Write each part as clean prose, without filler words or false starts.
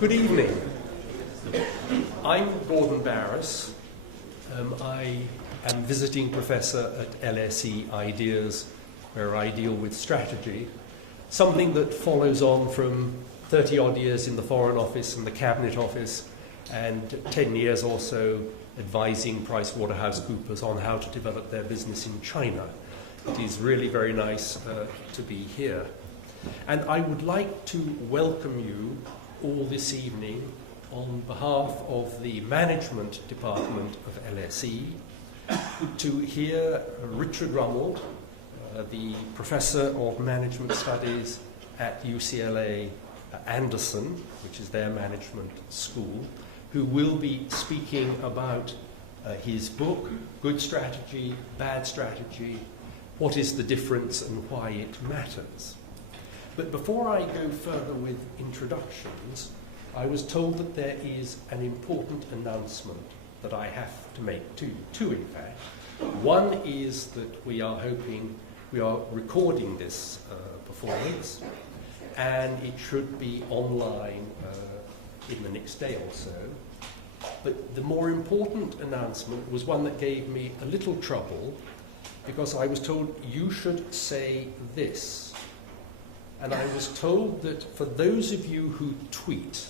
Good evening. I'm Gordon Barras. I am visiting professor at LSE Ideas, where I deal with strategy, something that follows on from 30-odd years in the Foreign Office and the Cabinet Office, and 10 years or so advising PricewaterhouseCoopers on how to develop their business in China. It is really very nice to be here. And I would like to welcome you all this evening on behalf of the Management Department of LSE to hear Richard Rumald, the Professor of Management Studies at UCLA Anderson, which is their management school, who will be speaking about his book, Good Strategy, Bad Strategy, What is the Difference and Why It Matters. But before I go further with introductions, I was told that there is an important announcement that I have to make to you. Two, in fact. One is that we are recording this performance, and it should be online in the next day or so. But the more important announcement was one that gave me a little trouble, because I was told you should say this. And I was told that for those of you who tweet,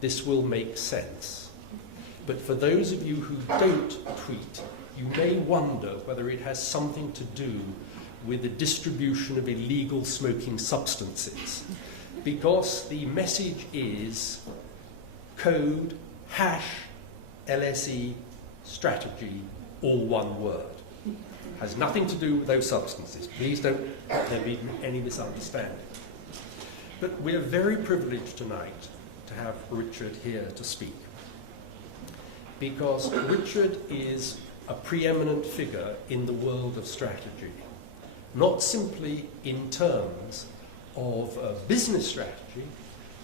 this will make sense. But for those of you who don't tweet, you may wonder whether it has something to do with the distribution of illegal smoking substances. Because the message is code #LSE strategy, all one word. Has nothing to do with those substances. Please don't let there be any misunderstanding. But we are very privileged tonight to have Richard here to speak, because Richard is a preeminent figure in the world of strategy, not simply in terms of business strategy,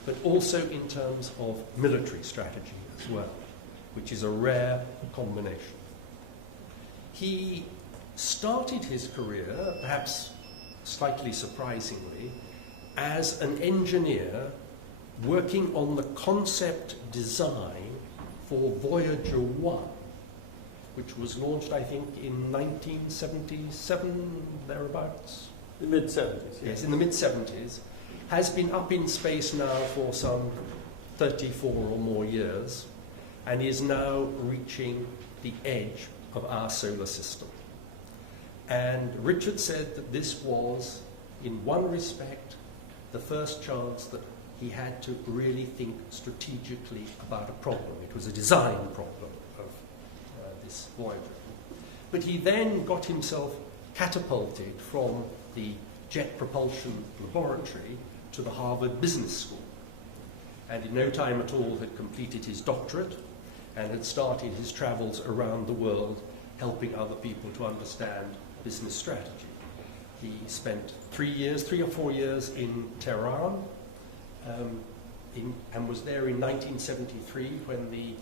but also in terms of military strategy as well, which is a rare combination. He started his career, perhaps slightly surprisingly, as an engineer working on the concept design for Voyager 1, which was launched, I think, in 1977, thereabouts. The mid-70s. Yes, in the mid-70s. Has been up in space now for some 34 or more years, and is now reaching the edge of our solar system. And Richard said that this was, in one respect, the first chance that he had to really think strategically about a problem. It was a design problem of this Voyager. But he then got himself catapulted from the Jet Propulsion Laboratory to the Harvard Business School. And in no time at all had completed his doctorate and had started his travels around the world helping other people to understand business strategy. He spent 3 or 4 years in Tehran and was there in 1973 when the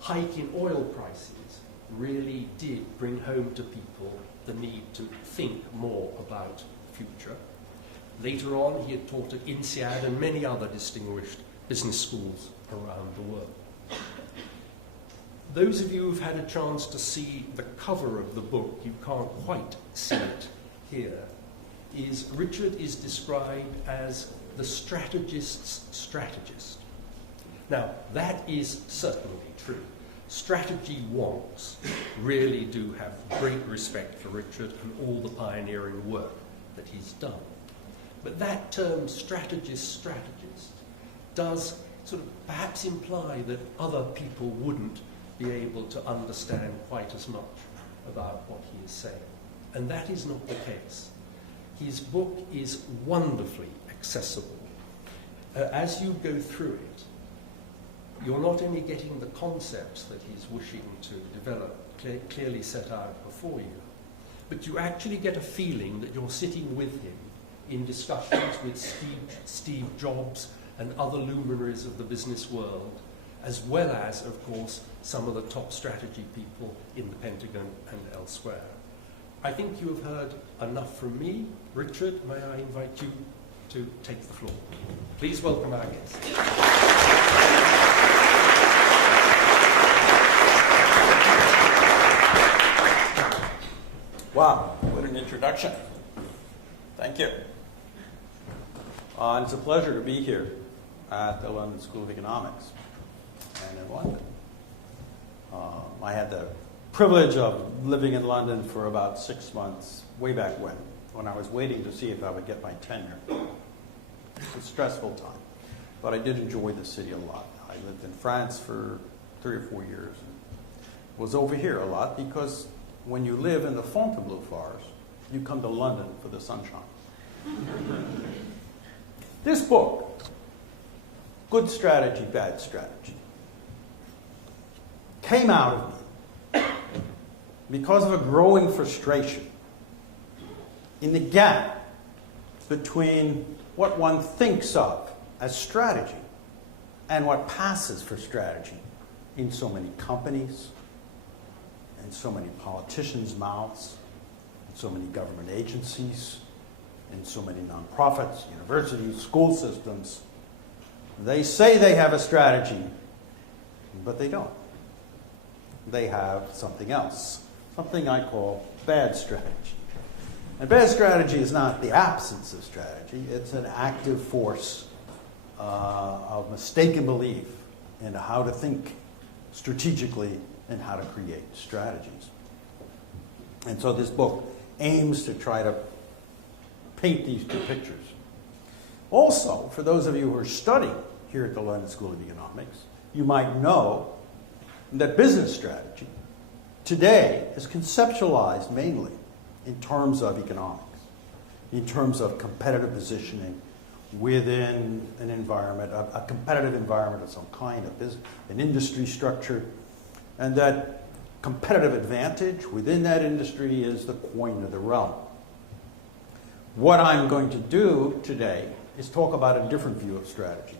hike in oil prices really did bring home to people the need to think more about the future. Later on, he had taught at INSEAD and many other distinguished business schools around the world. Those of you who've had a chance to see the cover of the book, you can't quite see it here, is Richard is described as the strategist's strategist. Now, that is certainly true. Strategy wonks really do have great respect for Richard and all the pioneering work that he's done. But that term, strategist, does sort of perhaps imply that other people wouldn't be able to understand quite as much about what he is saying. And that is not the case. His book is wonderfully accessible. As you go through it, you're not only getting the concepts that he's wishing to develop clearly set out before you, but you actually get a feeling that you're sitting with him in discussions with Steve Jobs and other luminaries of the business world, as well as, of course, some of the top strategy people in the Pentagon and elsewhere. I think you have heard enough from me. Richard, may I invite you to take the floor. Please welcome our guest. Wow, what an introduction. Thank you. It's a pleasure to be here at the London School of Economics and in London. I had the privilege of living in London for about 6 months, way back when I was waiting to see if I would get my tenure. It was a stressful time, but I did enjoy the city a lot. I lived in France for 3 or 4 years and was over here a lot because when you live in the Fontainebleau forest, you come to London for the sunshine. This book, Good Strategy, Bad Strategy, came out of me because of a growing frustration in the gap between what one thinks of as strategy and what passes for strategy in so many companies, in so many politicians' mouths, in so many government agencies, in so many nonprofits, universities, school systems. They say they have a strategy, but they don't. They have something else, something I call bad strategy. And bad strategy is not the absence of strategy, it's an active force of mistaken belief in how to think strategically and how to create strategies. And so this book aims to try to paint these two pictures. Also, for those of you who are studying here at the London School of Economics, you might know that business strategy today is conceptualized mainly in terms of economics, in terms of competitive positioning within an environment, a competitive environment of some kind of business, an industry structure, and that competitive advantage within that industry is the coin of the realm. What I'm going to do today is talk about a different view of strategy.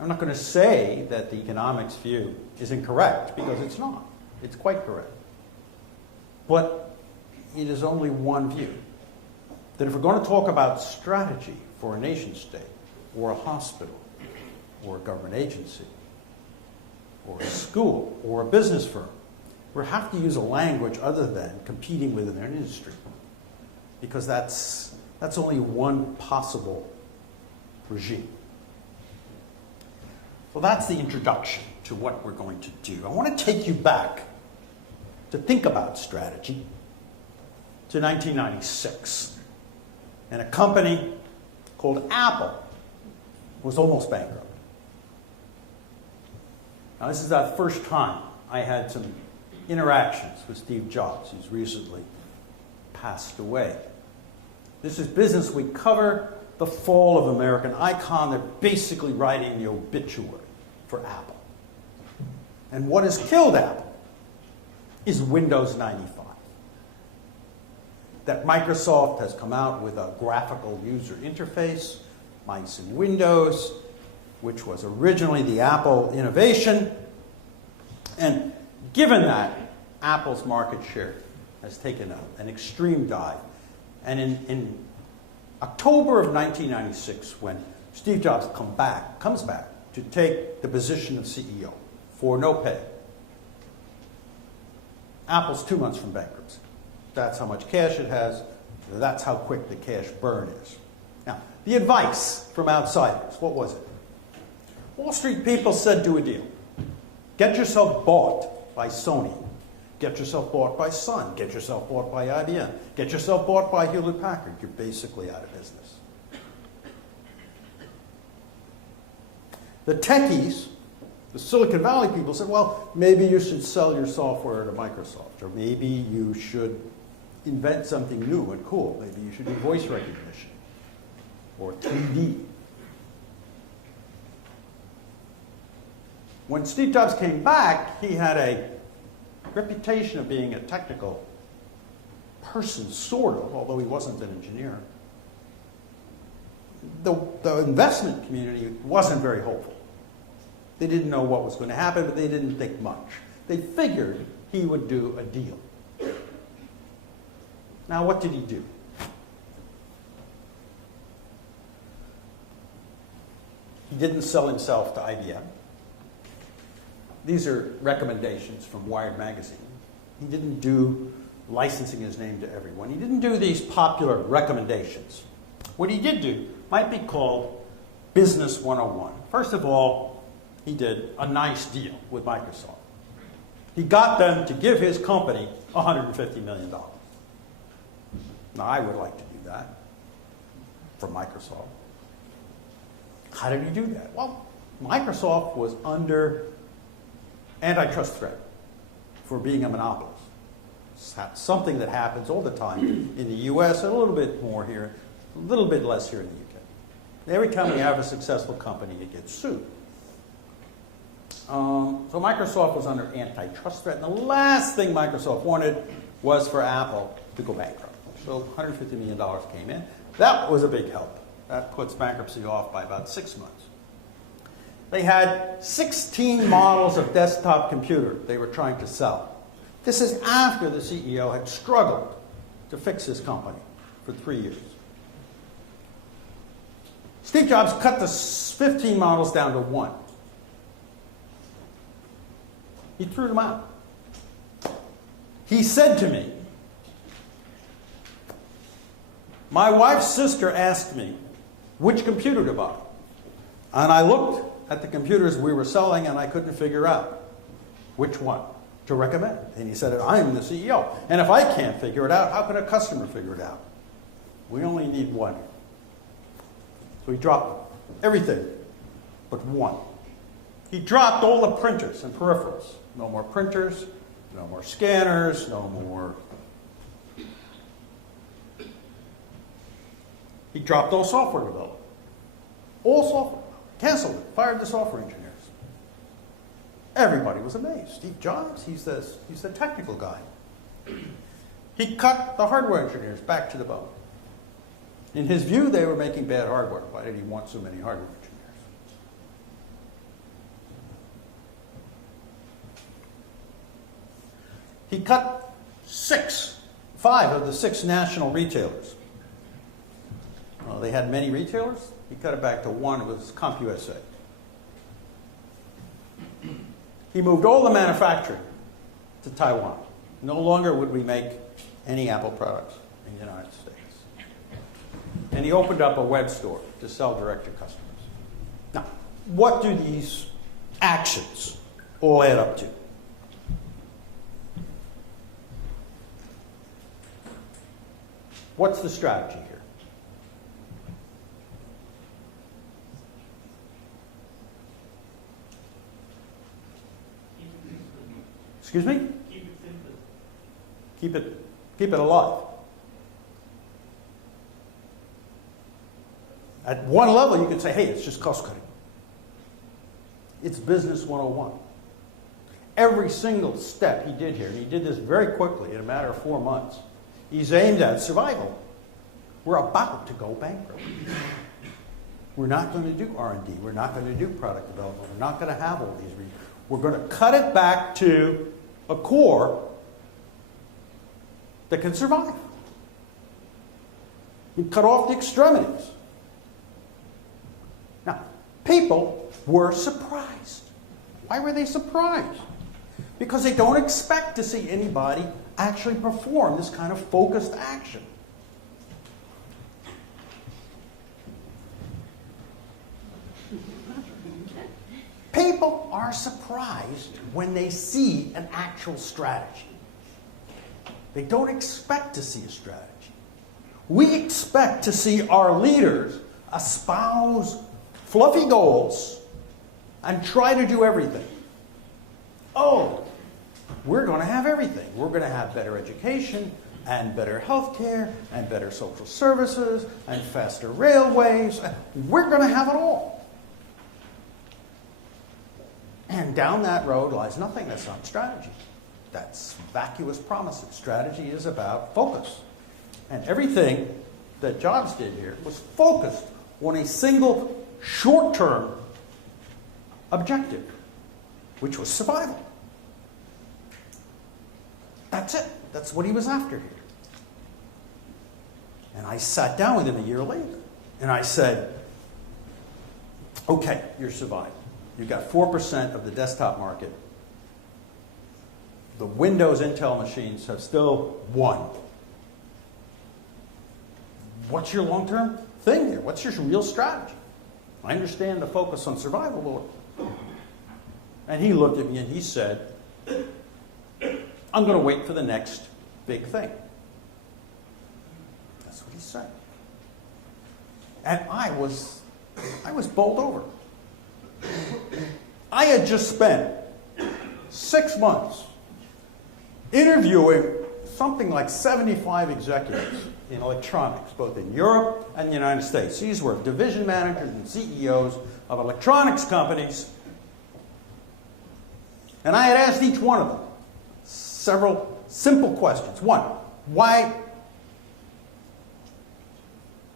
I'm not going to say that the economics view is incorrect, because it's not. It's quite correct. But it is only one view. That if we're going to talk about strategy for a nation state, or a hospital, or a government agency, or a school, or a business firm, we have to use a language other than competing within an industry. Because that's only one possible regime. Well, that's the introduction to what we're going to do. I want to take you back to think about strategy to 1996. And a company called Apple was almost bankrupt. Now, this is the first time I had some interactions with Steve Jobs, who's recently passed away. This is Business Week cover, the fall of American icon. They're basically writing the obituary for Apple. And what has killed Apple is Windows 95. That Microsoft has come out with a graphical user interface, Mice and Windows, which was originally the Apple innovation. And given that, Apple's market share has taken an extreme dive. And in October of 1996, when Steve Jobs comes back to take the position of CEO for no pay, Apple's 2 months from bankruptcy. That's how much cash it has. That's how quick the cash burn is. Now, the advice from outsiders, what was it? Wall Street people said, do a deal. Get yourself bought by Sony. Get yourself bought by Sun. Get yourself bought by IBM. Get yourself bought by Hewlett-Packard. You're basically out of business. The techies, the Silicon Valley people said, well, maybe you should sell your software to Microsoft, or maybe you should invent something new and cool. Maybe you should do voice recognition or 3D. When Steve Jobs came back, he had a reputation of being a technical person, sort of, although he wasn't an engineer. The investment community wasn't very hopeful. They didn't know what was going to happen, but they didn't think much. They figured he would do a deal. Now, what did he do? He didn't sell himself to IBM. These are recommendations from Wired magazine. He didn't do licensing his name to everyone. He didn't do these popular recommendations. What he did do might be called Business 101. First of all, he did a nice deal with Microsoft. He got them to give his company $150 million. Now, I would like to do that for Microsoft. How did he do that? Well, Microsoft was under antitrust threat for being a monopolist. It's something that happens all the time in the US, and a little bit more here, a little bit less here in the UK. Every time you have a successful company, it gets sued. So Microsoft was under antitrust threat, and the last thing Microsoft wanted was for Apple to go bankrupt. So $150 million came in. That was a big help. That puts bankruptcy off by about 6 months. They had 16 models of desktop computer they were trying to sell. This is after the CEO had struggled to fix his company for 3 years. Steve Jobs cut the 15 models down to 1. He threw them out. He said to me, my wife's sister asked me which computer to buy. And I looked at the computers we were selling and I couldn't figure out which one to recommend. And he said, I'm the CEO. And if I can't figure it out, how can a customer figure it out? We only need one. So he dropped everything but one. He dropped all the printers and peripherals. No more printers, no more scanners, no more. He dropped all software development. All software. Canceled it. Fired the software engineers. Everybody was amazed. Steve Jobs, he's the technical guy. He cut the hardware engineers back to the bone. In his view, they were making bad hardware. Why did he want so many hardware engineers? He cut 5 of the 6 national retailers. They had many retailers. He cut it back to 1. It was CompUSA. He moved all the manufacturing to Taiwan. No longer would we make any Apple products in the United States. And he opened up a web store to sell direct to customers. Now, what do these actions all add up to? What's the strategy here? Excuse me? Keep it simple. Keep it alive. At one level, you could say, hey, it's just cost cutting. It's business 101. Every single step he did here, and he did this very quickly in a matter of 4 months, he's aimed at survival. We're about to go bankrupt. We're not going to do R&D. We're not going to do product development. We're not going to have all these. We're going to cut it back to a core that can survive. You cut off the extremities. Now, people were surprised. Why were they surprised? Because they don't expect to see anybody actually perform this kind of focused action. People are surprised when they see an actual strategy. They don't expect to see a strategy. We expect to see our leaders espouse fluffy goals and try to do everything. Oh, we're going to have everything. We're going to have better education and better health care and better social services and faster railways. We're going to have it all. And down that road lies nothing. That's not strategy. That's vacuous promises. Strategy is about focus. And everything that Jobs did here was focused on a single short-term objective, which was survival. That's it. That's what he was after here. And I sat down with him a year later, and I said, Okay, you're surviving. You've got 4% of the desktop market. The Windows Intel machines have still won. What's your long-term thing here? What's your real strategy? I understand the focus on survival, but... And he looked at me and he said, I'm going to wait for the next big thing. That's what he said. And I was bowled over. I had just spent 6 months interviewing something like 75 executives in electronics, both in Europe and the United States. These were division managers and CEOs of electronics companies. And I had asked each one of them several simple questions. One, why?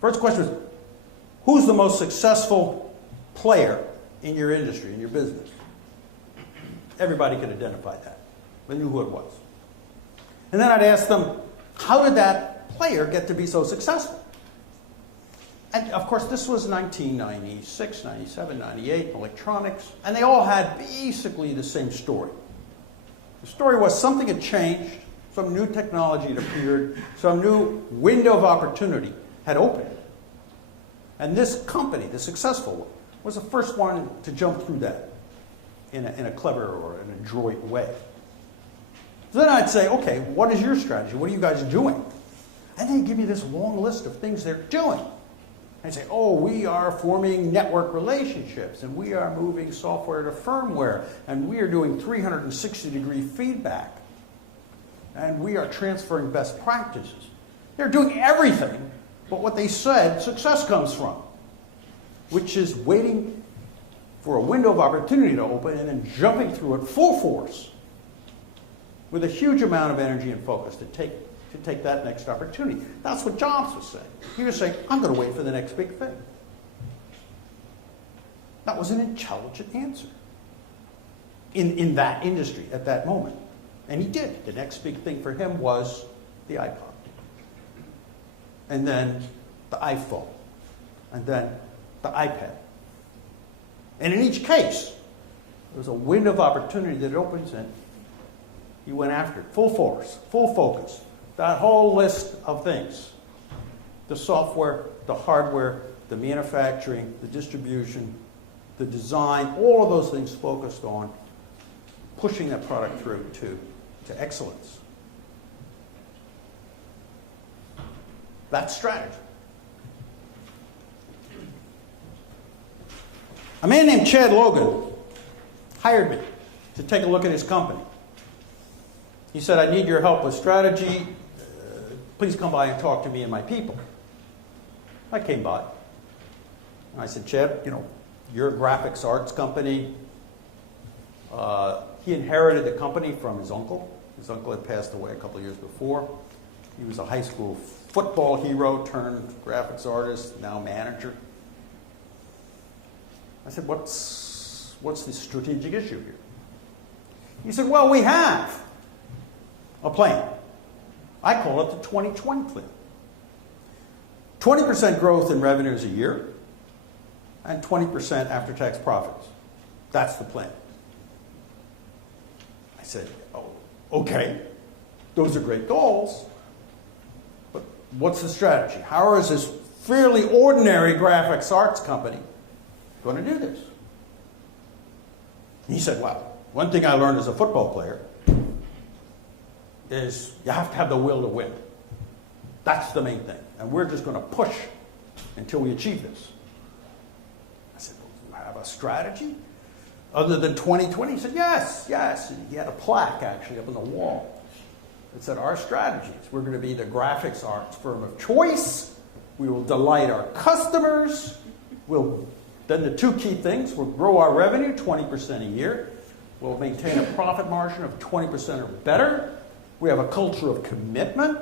First question was, who's the most successful player in your industry, in your business? Everybody could identify that. They knew who it was. And then I'd ask them, how did that player get to be so successful? And of course, this was 1996, 97, 98, electronics, and they all had basically the same story. The story was something had changed, some new technology had appeared, some new window of opportunity had opened. And this company, the successful one, was the first one to jump through that in a clever or an adroit way. So then I'd say, okay, what is your strategy? What are you guys doing? And they'd give me this long list of things they're doing. I'd say, oh, we are forming network relationships, and we are moving software to firmware, and we are doing 360-degree feedback, and we are transferring best practices. They're doing everything but what they said success comes from, which is waiting for a window of opportunity to open and then jumping through it full force with a huge amount of energy and focus to take that next opportunity. That's what Jobs was saying. He was saying, I'm going to wait for the next big thing. That was an intelligent answer in that industry at that moment. And he did. The next big thing for him was the iPod. And then the iPhone. And then the iPad. And in each case, there was a window of opportunity that opens and he went after it. Full force, full focus. That whole list of things. The software, the hardware, the manufacturing, the distribution, the design, all of those things focused on pushing that product through to excellence. That's strategy. A man named Chad Logan hired me to take a look at his company. He said, I need your help with strategy. Please come by and talk to me and my people. I came by. And I said, Chad, you're a graphics arts company. He inherited the company from his uncle. His uncle had passed away a couple of years before. He was a high school football hero turned graphics artist, now manager. I said, what's the strategic issue here? He said, well, we have a plan. I call it the 2020 plan. 20% growth in revenues a year and 20% after-tax profits. That's the plan. I said, oh, okay, those are great goals, but what's the strategy? How is this fairly ordinary graphics arts company going to do this? He said, well, one thing I learned as a football player is you have to have the will to win. That's the main thing. And we're just going to push until we achieve this. I said, well, do you have a strategy other than 2020? He said, yes. And he had a plaque actually up on the wall that said, our strategies. We're going to be the graphics arts firm of choice. We will delight our customers. Then the two key things, we'll grow our revenue 20% a year. We'll maintain a profit margin of 20% or better. We have a culture of commitment.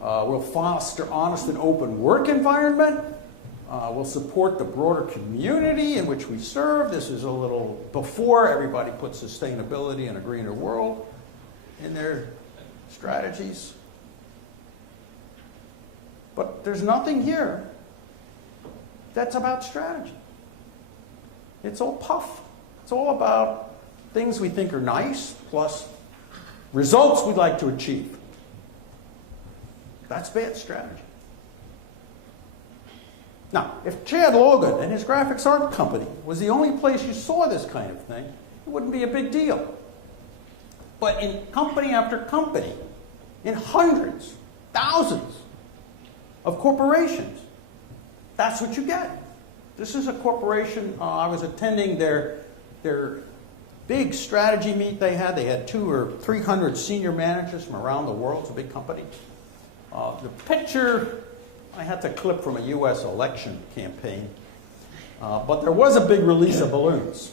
We'll foster honest and open work environment. We'll support the broader community in which we serve. This is a little before everybody puts sustainability and a greener world in their strategies. But there's nothing here that's about strategy. It's all puff. It's all about things we think are nice plus results we'd like to achieve. That's bad strategy. Now, if Chad Logan and his graphics art company was the only place you saw this kind of thing, it wouldn't be a big deal. But in company after company, in hundreds, thousands of corporations, that's what you get. This is a corporation, I was attending their big strategy meet they had. They had 200 or 300 senior managers from around the world. It's a big company. The picture, I had to clip from a U.S. election campaign. But there was a big release of balloons,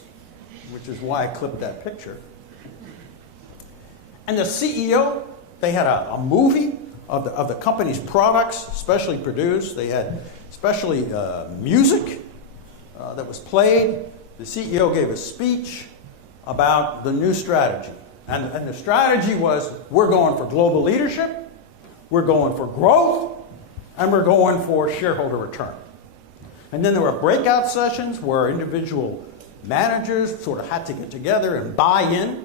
which is why I clipped that picture. And the CEO, they had a movie of the company's products, specially produced. They had specially music that was played. The CEO gave a speech about the new strategy. And the strategy was, we're going for global leadership, we're going for growth, and we're going for shareholder return. And then there were breakout sessions where individual managers sort of had to get together and buy in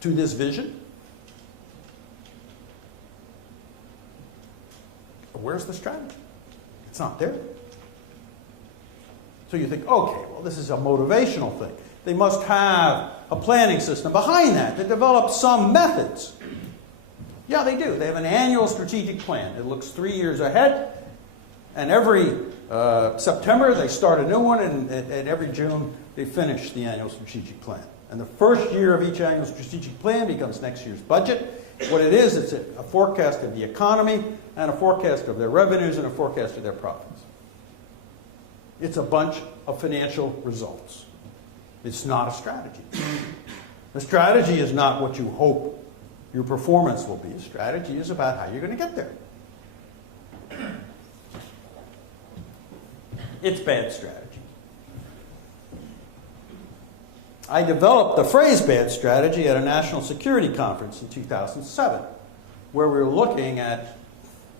to this vision. But where's the strategy? It's not there. So you think, okay, well, this is a motivational thing. They must have a planning system behind that to develop some methods. Yeah, they do. They have an annual strategic plan. It looks 3 years ahead. And every September, they start a new one. And every June, they finish the annual strategic plan. And the first year of each annual strategic plan becomes next year's budget. What it is, it's a forecast of the economy and a forecast of their revenues and a forecast of their profits. It's a bunch of financial results. It's not a strategy. A strategy is not what you hope your performance will be. A strategy is about how you're going to get there. It's bad strategy. I developed the phrase bad strategy at a national security conference in 2007, where we were looking at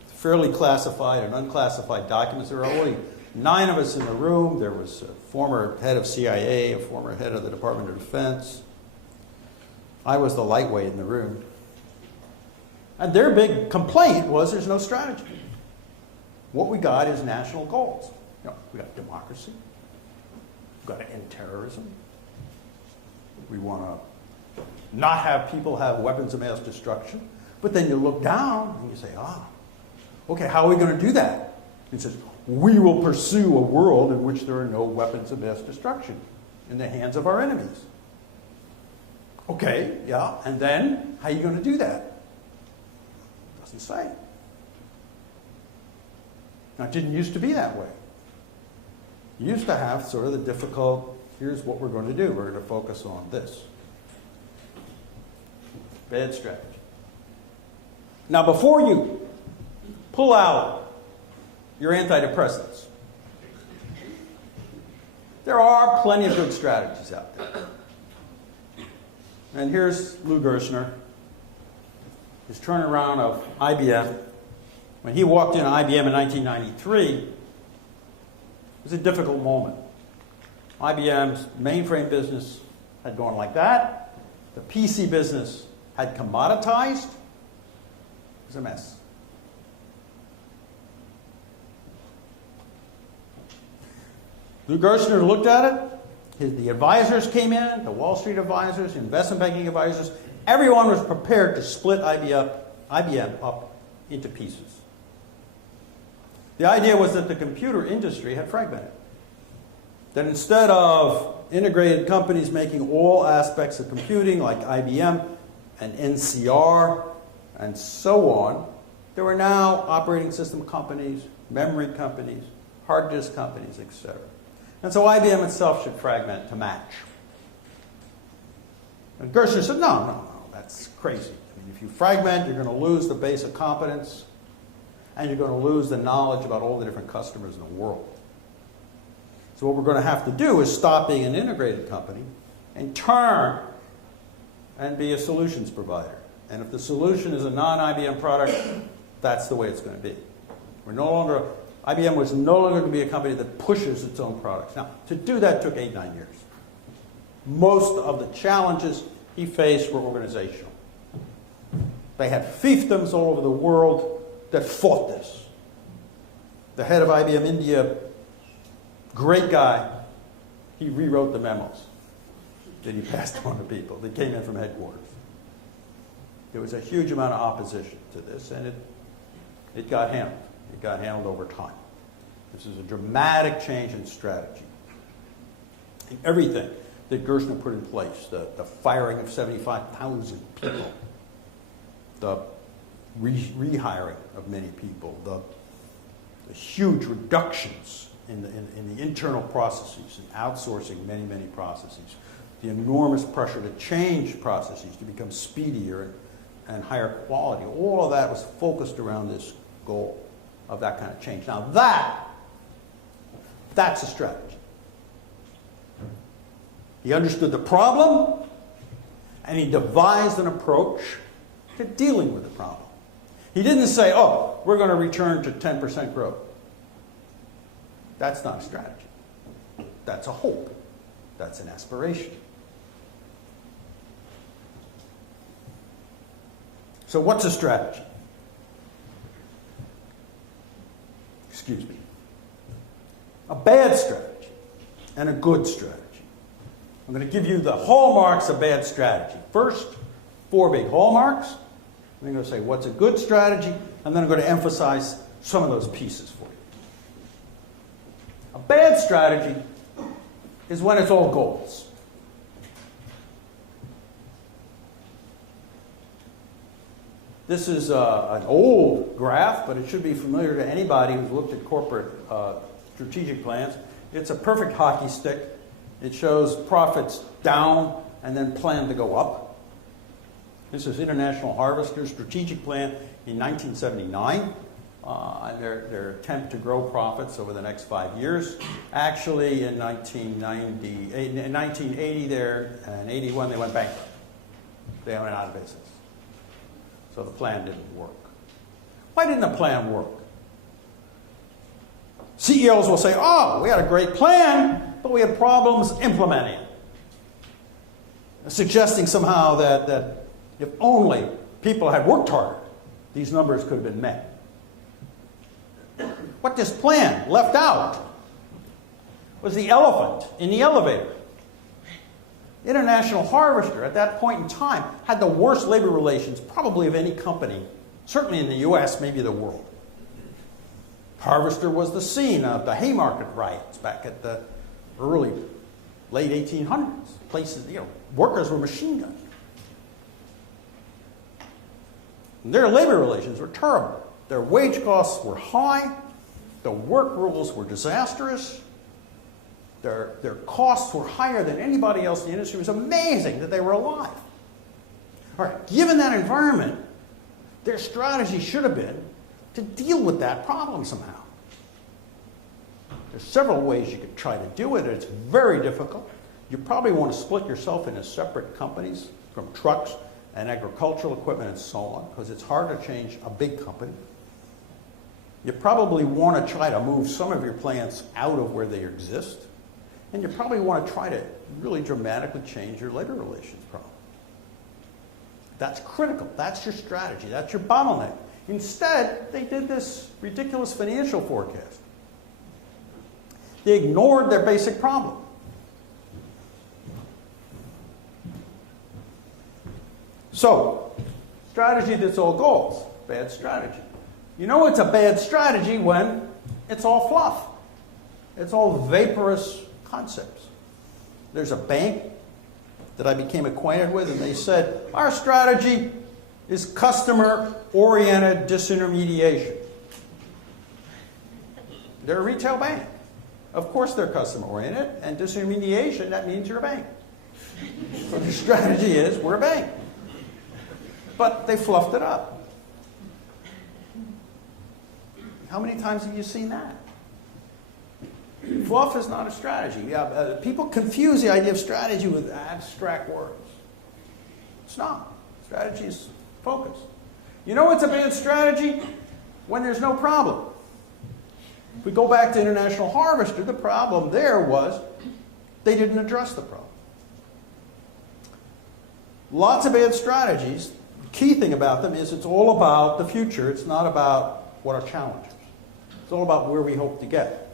fairly classified and unclassified documents. There were only 9 of us in the room. There was a former head of CIA, a former head of the Department of Defense. I was the lightweight in the room. And their big complaint was there's no strategy. What we got is national goals. We got democracy. We've got to end terrorism. We want to not have people have weapons of mass destruction. But then you look down and you say, okay, how are we going to do that? It says, we will pursue a world in which there are no weapons of mass destruction in the hands of our enemies. Okay, yeah, and then how are you going to do that? Doesn't say. Now, it didn't used to be that way. You used to have sort of the difficult, here's what we're going to do. We're going to focus on this. Bad strategy. Now, before you pull out your antidepressants, there are plenty of good strategies out there. And here's Lou Gerstner, his turnaround of IBM. When he walked into IBM in 1993, it was a difficult moment. IBM's mainframe business had gone like that. The PC business had commoditized. It was a mess. Lou Gerstner looked at it. The advisors came in, the Wall Street advisors, investment banking advisors. Everyone was prepared to split IBM up into pieces. The idea was that the computer industry had fragmented. That instead of integrated companies making all aspects of computing, like IBM and NCR and so on, there were now operating system companies, memory companies, hard disk companies, etc. And so IBM itself should fragment to match. And Gerstner said, no, that's crazy. I mean, if you fragment, you're going to lose the base of competence, and you're going to lose the knowledge about all the different customers in the world. So what we're going to have to do is stop being an integrated company and turn and be a solutions provider. And if the solution is a non-IBM product, that's the way it's going to be. We're no longer IBM was no longer going to be a company that pushes its own products. Now, to do that took 8-9 years. Most of the challenges he faced were organizational. They had fiefdoms all over the world that fought this. The head of IBM India, great guy, he rewrote the memos that he passed on to people that came in from headquarters. There was a huge amount of opposition to this, and it got handled. It got handled over time. This is a dramatic change in strategy. And everything that Gerstner put in place, the firing of 75,000 people, the rehiring of many people, the huge reductions in the internal processes and outsourcing many, many processes, the enormous pressure to change processes to become speedier and higher quality, all of that was focused around this goal of that kind of change. Now that's a strategy. He understood the problem, and he devised an approach to dealing with the problem. He didn't say, oh, we're going to return to 10% growth. That's not a strategy. That's a hope. That's an aspiration. So what's a strategy? Excuse me. A bad strategy and a good strategy. I'm going to give you the hallmarks of bad strategy. First, 4 big hallmarks. I'm going to say what's a good strategy, and then I'm going to emphasize some of those pieces for you. A bad strategy is when it's all goals. This is an old graph, but it should be familiar to anybody who's looked at corporate strategic plans. It's a perfect hockey stick. It shows profits down and then plan to go up. This is International Harvester's strategic plan in 1979. Their attempt to grow profits over the next 5 years. Actually, in 1980 there, and 81 they went bankrupt. They went out of business. So the plan didn't work. Why didn't the plan work? CEOs will say, oh, we had a great plan, but we had problems implementing it. Suggesting somehow that if only people had worked harder, these numbers could have been met. What this plan left out was the elephant in the elevator. International Harvester, at that point in time, had the worst labor relations probably of any company, certainly in the US, maybe the world. Harvester was the scene of the Haymarket riots back at the late 1800s. Places, workers were machine gunned. And their labor relations were terrible. Their wage costs were high. The work rules were disastrous. Their costs were higher than anybody else in the industry. It was amazing that they were alive. All right, given that environment, their strategy should have been to deal with that problem somehow. There's several ways you could try to do it. It's very difficult. You probably want to split yourself into separate companies from trucks and agricultural equipment and so on, because it's hard to change a big company. You probably want to try to move some of your plants out of where they exist. And you probably want to try to really dramatically change your labor relations problem. That's critical. That's your strategy. That's your bottleneck. Instead, they did this ridiculous financial forecast. They ignored their basic problem. So, strategy that's all goals. Bad strategy. You know it's a bad strategy when it's all fluff. It's all vaporous concepts. There's a bank that I became acquainted with, and they said, our strategy is customer-oriented disintermediation. They're a retail bank. Of course they're customer-oriented, and disintermediation, that means you're a bank. So the strategy is, we're a bank. But they fluffed it up. How many times have you seen that? Fluff is not a strategy. People confuse the idea of strategy with abstract words. It's not. Strategy is focus. You know what's a bad strategy? When there's no problem. If we go back to International Harvester, the problem there was they didn't address the problem. Lots of bad strategies. The key thing about them is it's all about the future. It's not about what our challenges. It's all about where we hope to get.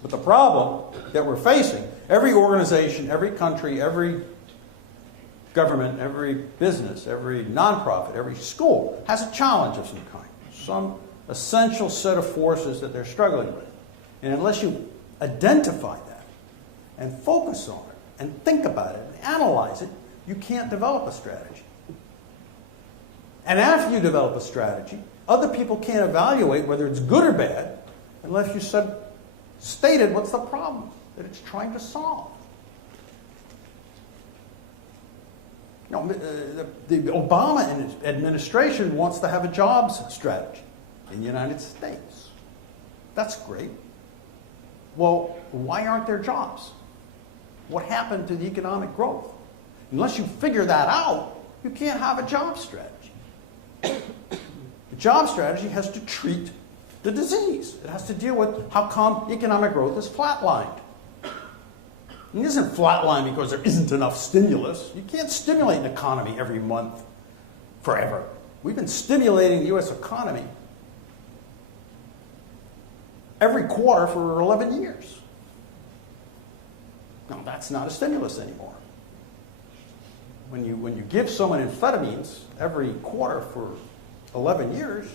But the problem that we're facing, every organization, every country, every government, every business, every nonprofit, every school has a challenge of some kind, some essential set of forces that they're struggling with. And unless you identify that and focus on it and think about it and analyze it, you can't develop a strategy. And after you develop a strategy, other people can't evaluate whether it's good or bad unless you stated what's the problem that it's trying to solve. You know, the Obama administration wants to have a jobs strategy in the United States. That's great. Well, why aren't there jobs? What happened to the economic growth? Unless you figure that out, you can't have a job strategy. The job strategy has to treat the disease. It has to deal with how come economic growth is flatlined. It isn't flatlined because there isn't enough stimulus. You can't stimulate an economy every month forever. We've been stimulating the U.S. economy every quarter for 11 years. No, that's not a stimulus anymore. When you give someone amphetamines every quarter for 11 years,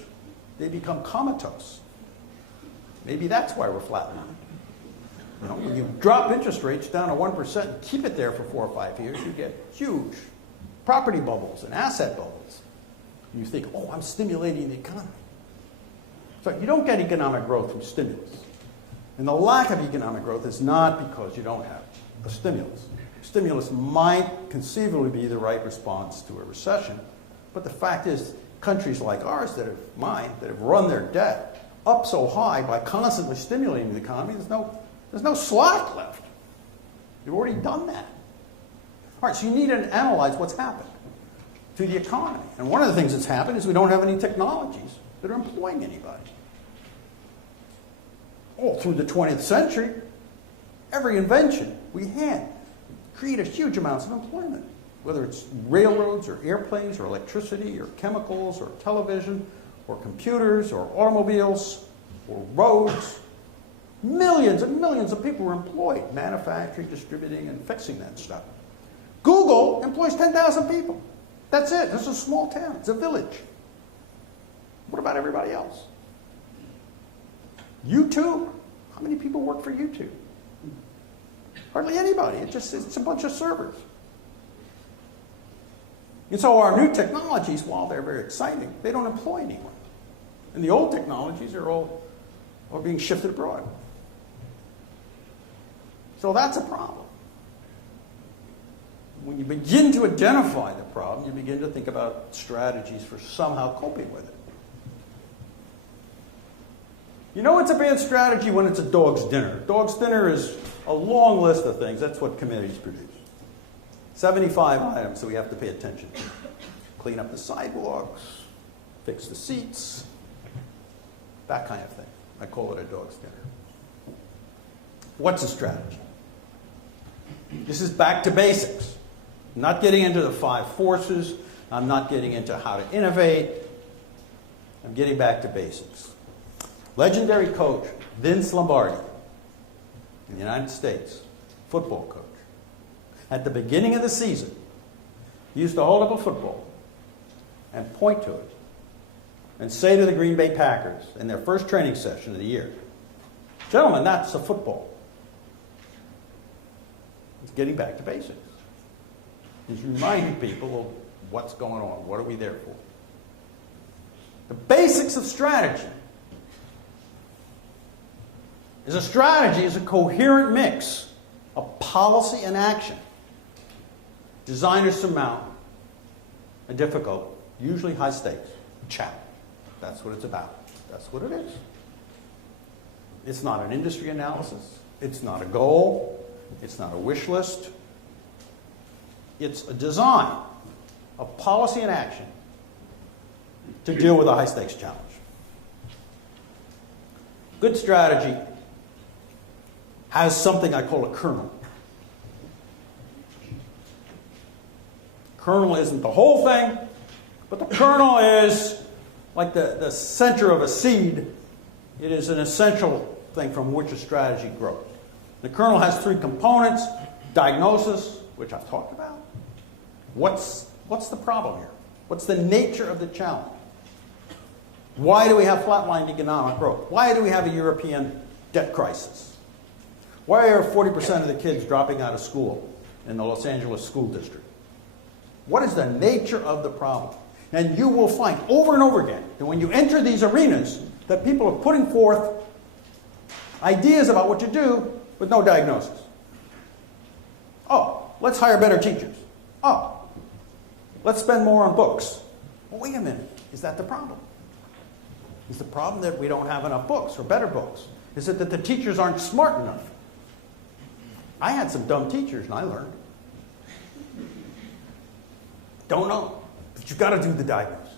they become comatose. Maybe that's why we're flatlining. You know, when you drop interest rates down to 1% and keep it there for 4 or 5 years, you get huge property bubbles and asset bubbles. And you think, oh, I'm stimulating the economy. So you don't get economic growth from stimulus. And the lack of economic growth is not because you don't have a stimulus. Stimulus might conceivably be the right response to a recession, but the fact is, countries like ours that have run their debt up so high by constantly stimulating the economy, there's no slack left. You've already done that. All right, so you need to analyze what's happened to the economy. And one of the things that's happened is we don't have any technologies that are employing anybody. All through the 20th century, every invention we had created huge amounts of employment, whether it's railroads or airplanes or electricity or chemicals or television or computers or automobiles or roads. Millions and millions of people were employed, manufacturing, distributing, and fixing that stuff. Google employs 10,000 people. That's it. It's a small town. It's a village. What about everybody else? YouTube. How many people work for YouTube? Hardly anybody. It's a bunch of servers. And so our new technologies, while they're very exciting, they don't employ anyone. And the old technologies are all being shifted abroad. So that's a problem. When you begin to identify the problem, you begin to think about strategies for somehow coping with it. You know it's a bad strategy when it's a dog's dinner. Dog's dinner is a long list of things. That's what committees produce. 75 items that we have to pay attention to. Clean up the sidewalks, fix the seats, that kind of thing. I call it a dog's dinner. What's a strategy? This is back to basics. I'm not getting into the 5 forces. I'm not getting into how to innovate. I'm getting back to basics. Legendary coach Vince Lombardi in the United States, football coach, at the beginning of the season, used to hold up a football and point to it and say to the Green Bay Packers in their first training session of the year, gentlemen, that's a football. It's getting back to basics. He's reminding people of what's going on. What are we there for? The basics of strategy is a coherent mix of policy and action designed to surmount a difficult, usually high stakes, challenge. That's what it's about. That's what it is. It's not an industry analysis. It's not a goal. It's not a wish list. It's a design of policy and action to deal with a high-stakes challenge. Good strategy has something I call a kernel. Kernel isn't the whole thing, but the kernel is like the center of a seed. It is an essential thing from which a strategy grows. The kernel has three components: diagnosis, which I've talked about. What's the problem here? What's the nature of the challenge? Why do we have flatlined economic growth? Why do we have a European debt crisis? Why are 40% of the kids dropping out of school in the Los Angeles school district? What is the nature of the problem? And you will find over and over again that when you enter these arenas, that people are putting forth ideas about what to do with no diagnosis. Oh, let's hire better teachers. Oh, let's spend more on books. Well, wait a minute. Is that the problem? Is the problem that we don't have enough books or better books? Is it that the teachers aren't smart enough? I had some dumb teachers and I learned. Don't know. But you've got to do the diagnosis.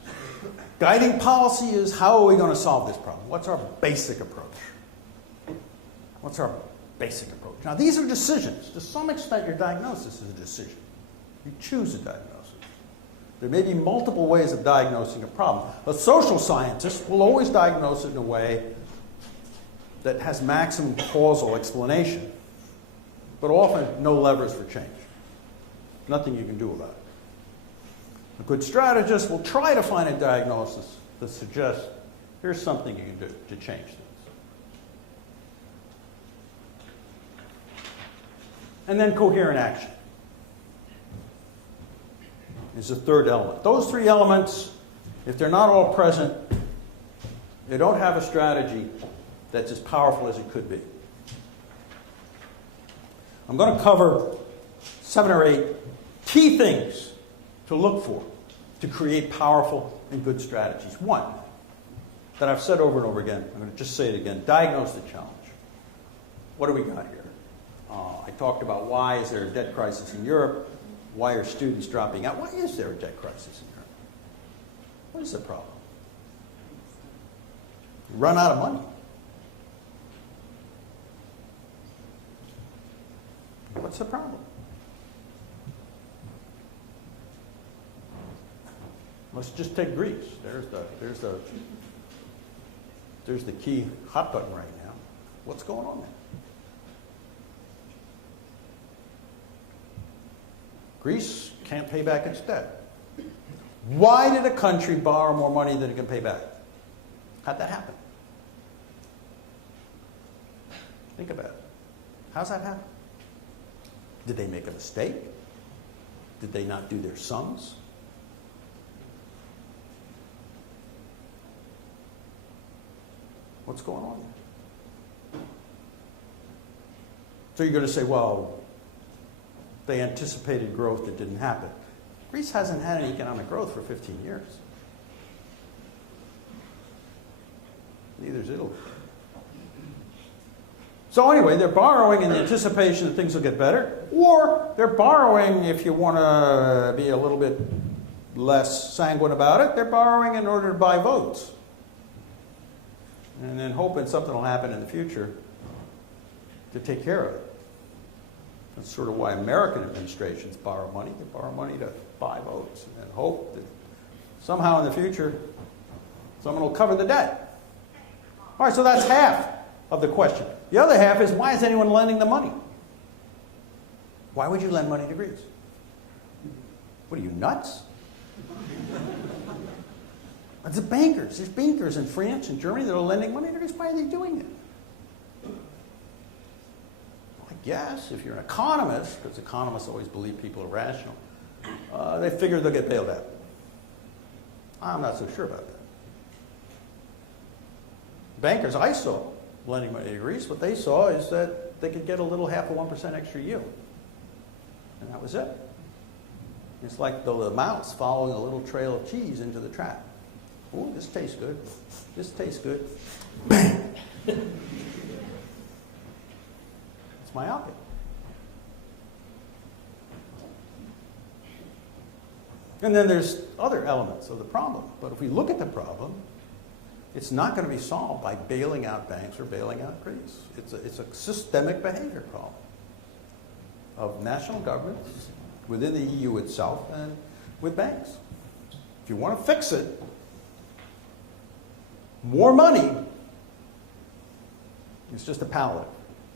Guiding policy is, how are we going to solve this problem? What's our basic approach? What's our basic approach? Now, these are decisions. To some extent, your diagnosis is a decision. You choose a diagnosis. There may be multiple ways of diagnosing a problem. A social scientist will always diagnose it in a way that has maximum causal explanation, but often no levers for change. Nothing you can do about it. A good strategist will try to find a diagnosis that suggests, here's something you can do to change things. And then coherent action is the third element. Those three elements, if they're not all present, they don't have a strategy that's as powerful as it could be. I'm going to cover 7 or 8 key things to look for to create powerful and good strategies. One, that I've said over and over again, I'm going to just say it again: diagnose the challenge. What do we got here? I talked about why is there a debt crisis in Europe? Why are students dropping out? Why is there a debt crisis in Europe? What is the problem? You run out of money. What's the problem? Let's just take Greece. There's the key hot button right now. What's going on there? Greece can't pay back its debt. Why did a country borrow more money than it can pay back? How'd that happen? Think about it. How's that happen? Did they make a mistake? Did they not do their sums? What's going on there? So you're going to say, well, they anticipated growth that didn't happen. Greece hasn't had any economic growth for 15 years. Neither is Italy. So anyway, they're borrowing in the anticipation that things will get better, or they're borrowing, if you want to be a little bit less sanguine about it, they're borrowing in order to buy votes. And then hoping something will happen in the future to take care of it. That's sort of why American administrations borrow money. They borrow money to buy votes and hope that somehow in the future someone will cover the debt. All right, so that's half of the question. The other half is, why is anyone lending the money? Why would you lend money to Greece? What are you, nuts? It's the bankers. There's bankers in France and Germany that are lending money to Greece. Why are they doing it? Yes, if you're an economist, because economists always believe people are rational, they figure they'll get bailed out. I'm not so sure about that. Bankers I saw lending money to Greece, what they saw is that they could get a little 0.5% extra yield. And that was it. It's like the mouse following a little trail of cheese into the trap. Ooh, this tastes good. This tastes good. Bang! Myopic. And then there's other elements of the problem. But if we look at the problem, it's not going to be solved by bailing out banks or bailing out Greece. It's a systemic behavior problem of national governments within the EU itself and with banks. If you want to fix it, more money is just a palliative.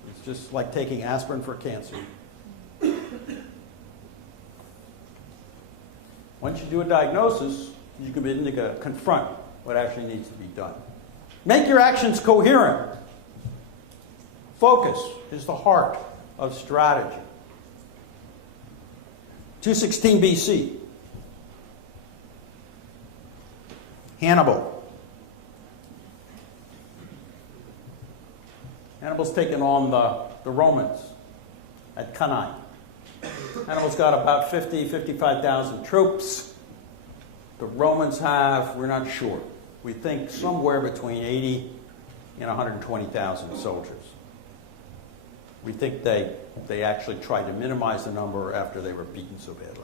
It's just like taking aspirin for cancer. Once you do a diagnosis, you can begin to confront what actually needs to be done. Make your actions coherent. Focus is the heart of strategy. 216 BC. Hannibal. Hannibal's taken on the Romans at Cannae. Hannibal's got about 55,000 troops. The Romans have, we're not sure. We think somewhere between 80 and 120,000 soldiers. We think they actually tried to minimize the number after they were beaten so badly.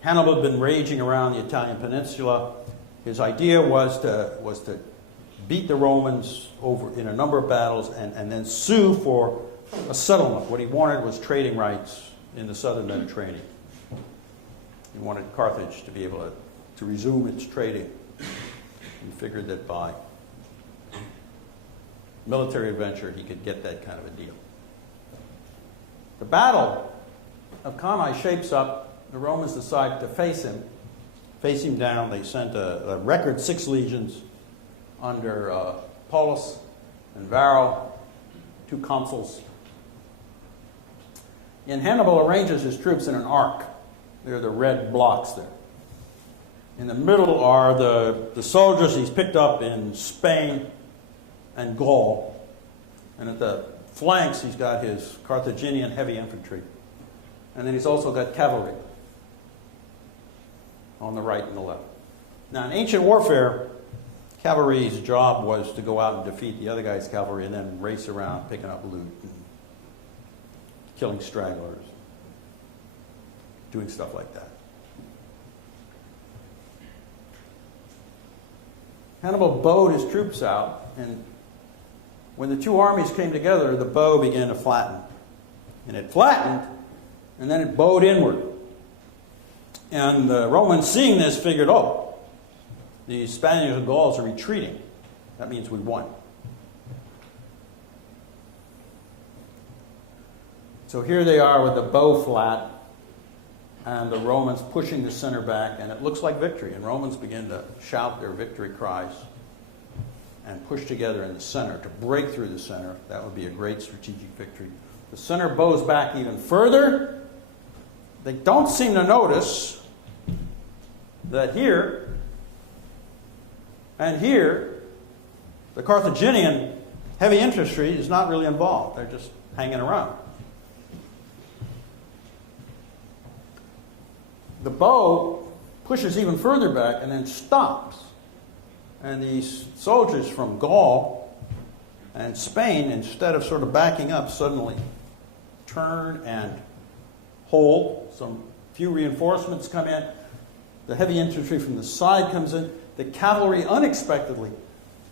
Hannibal had been raging around the Italian peninsula. His idea was to beat the Romans over in a number of battles and then sue for a settlement. What he wanted was trading rights in the southern Mediterranean. He wanted Carthage to be able to resume its trading. He figured that by military adventure he could get that kind of a deal. The Battle of Cannae shapes up. The Romans decide to face him down. They sent a record 6 legions under Paulus and Varro, 2 consuls. And Hannibal arranges his troops in an arc. They're the red blocks there. In the middle are the soldiers he's picked up in Spain and Gaul. And at the flanks, he's got his Carthaginian heavy infantry. And then he's also got cavalry on the right and the left. Now, in ancient warfare, cavalry's job was to go out and defeat the other guy's cavalry and then race around picking up loot and killing stragglers, doing stuff like that. Hannibal bowed his troops out, and when the 2 armies came together, the bow began to flatten. And it flattened, and then it bowed inward. And the Romans, seeing this, figured, oh, the Spaniards and Gauls are retreating. That means we won. So here they are with the bow flat, and the Romans pushing the center back, and it looks like victory. And Romans begin to shout their victory cries and push together in the center to break through the center. That would be a great strategic victory. The center bows back even further. They don't seem to notice that here and here, the Carthaginian heavy infantry is not really involved. They're just hanging around. The bow pushes even further back and then stops. And these soldiers from Gaul and Spain, instead of sort of backing up, suddenly turn and hold. Some few reinforcements come in. The heavy infantry from the side comes in. The cavalry unexpectedly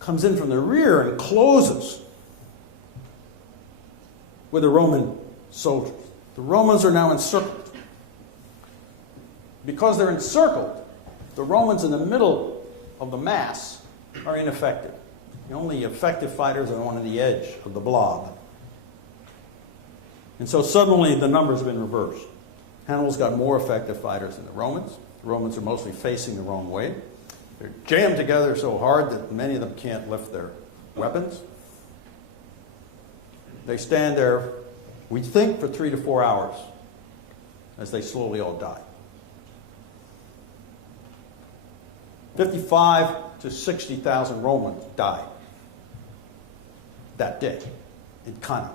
comes in from the rear and closes with the Roman soldiers. The Romans are now encircled. Because they're encircled, the Romans in the middle of the mass are ineffective. The only effective fighters are on the edge of the blob. And so suddenly the numbers have been reversed. Hannibal's got more effective fighters than the Romans. The Romans are mostly facing the wrong way. They're jammed together so hard that many of them can't lift their weapons. They stand there, we think, for 3 to 4 hours as they slowly all die. 55 to 60,000 Romans died that day in Cannae.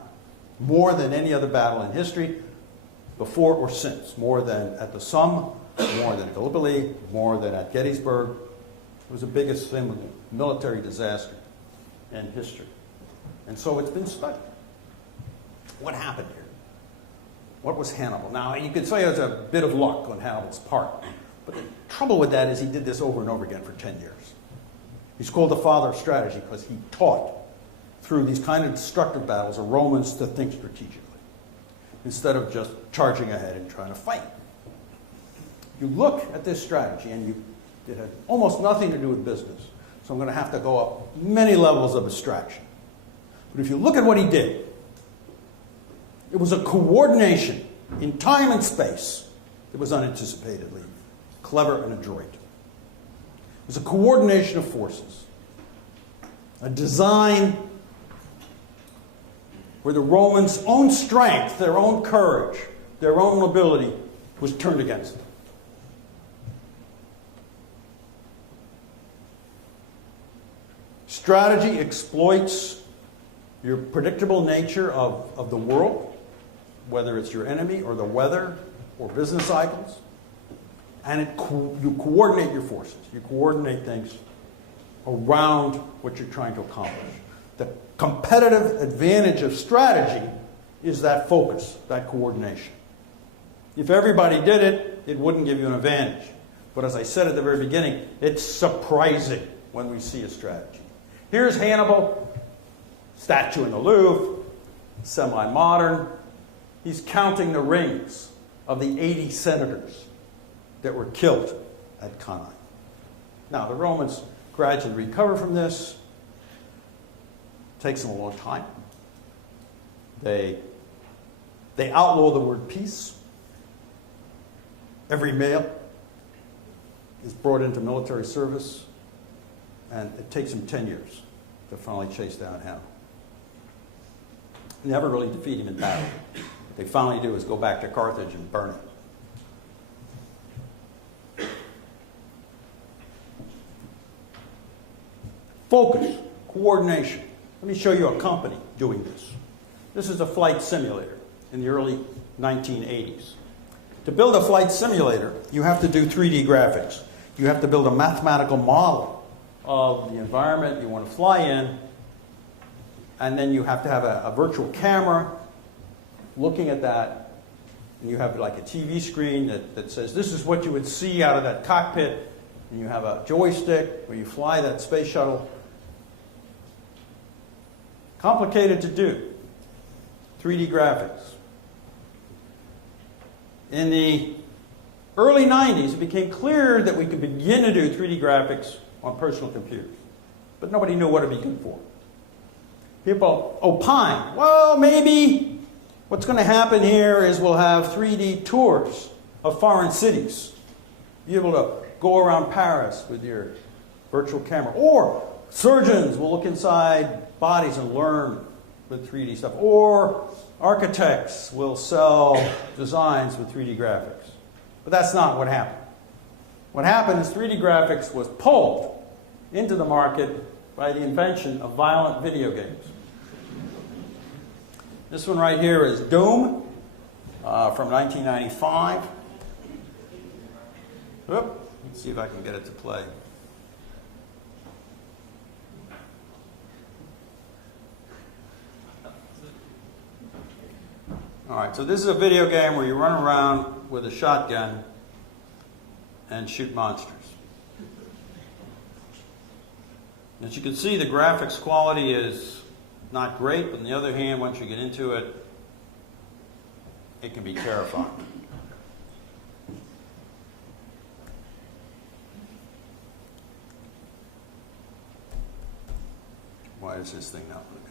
More than any other battle in history, before or since. More than at the Somme, more than at Gallipoli, more than at Gettysburg. It was the biggest military disaster in history. And so it's been studied. What happened here? What was Hannibal? Now, you could say it was a bit of luck on Hannibal's part. But the trouble with that is he did this over and over again for 10 years. He's called the father of strategy because he taught, through these kind of destructive battles, the Romans to think strategically instead of just charging ahead and trying to fight. You look at this strategy, and it had almost nothing to do with business. So I'm going to have to go up many levels of abstraction. But if you look at what he did, it was a coordination in time and space that was unanticipatedly clever and adroit. It was a coordination of forces, a design where the Romans' own strength, their own courage, their own ability was turned against them. Strategy exploits your predictable nature of the world, whether it's your enemy or the weather or business cycles, and you coordinate your forces. You coordinate things around what you're trying to accomplish. The competitive advantage of strategy is that focus, that coordination. If everybody did it, it wouldn't give you an advantage. But as I said at the very beginning, it's surprising when we see a strategy. Here's Hannibal, statue in the Louvre, semi-modern. He's counting the rings of the 80 senators that were killed at Cannae. Now, the Romans gradually recover from this. It takes them a long time. They outlaw the word peace. Every male is brought into military service, and it takes them 10 years to finally chase down Hannibal. Never really defeat him in battle. What they finally do is go back to Carthage and burn it. Focus, coordination. Let me show you a company doing this. This is a flight simulator in the early 1980s. To build a flight simulator, you have to do 3D graphics. You have to build a mathematical model of the environment you want to fly in, and then you have to have a virtual camera looking at that, and you have like a TV screen that says this is what you would see out of that cockpit, and you have a joystick where you fly that space shuttle. Complicated to do. 3D graphics. In the early 90s, it became clear that we could begin to do 3D graphics on personal computers. But nobody knew what to begin for. People opine, well, maybe what's going to happen here is we'll have 3D tours of foreign cities. You'll be able to go around Paris with your virtual camera. Or surgeons will look inside bodies and learn with 3D stuff. Or architects will sell designs with 3D graphics. But that's not what happened. What happened is 3D graphics was pulled into the market by the invention of violent video games. This one right here is Doom from 1995. Whoop. Let's see if I can get it to play. All right, so this is a video game where you run around with a shotgun and shoot monsters. As you can see, the graphics quality is not great, but on the other hand, once you get into it, it can be terrifying. Why is this thing not going to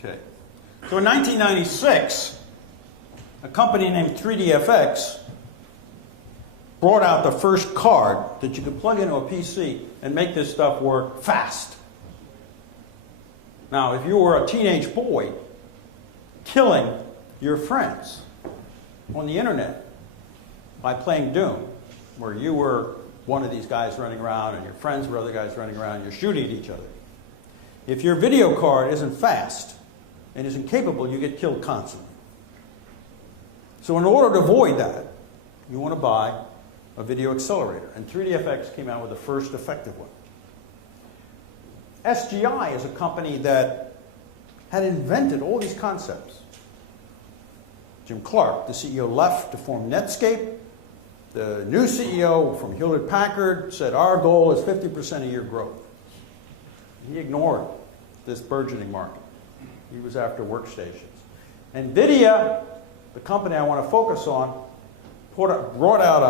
go? Okay. So in 1996, a company named 3DFX brought out the first card that you could plug into a PC and make this stuff work fast. Now, if you were a teenage boy killing your friends on the internet by playing Doom, where you were one of these guys running around and your friends were other guys running around and you're shooting at each other, if your video card isn't fast and isn't capable, you get killed constantly. So in order to avoid that, you want to buy a video accelerator. And 3DFX came out with the first effective one. SGI is a company that had invented all these concepts. Jim Clark, the CEO, left to form Netscape. The new CEO from Hewlett-Packard said, our goal is 50% a year growth. He ignored this burgeoning market. He was after workstations. NVIDIA, the company I want to focus on, brought out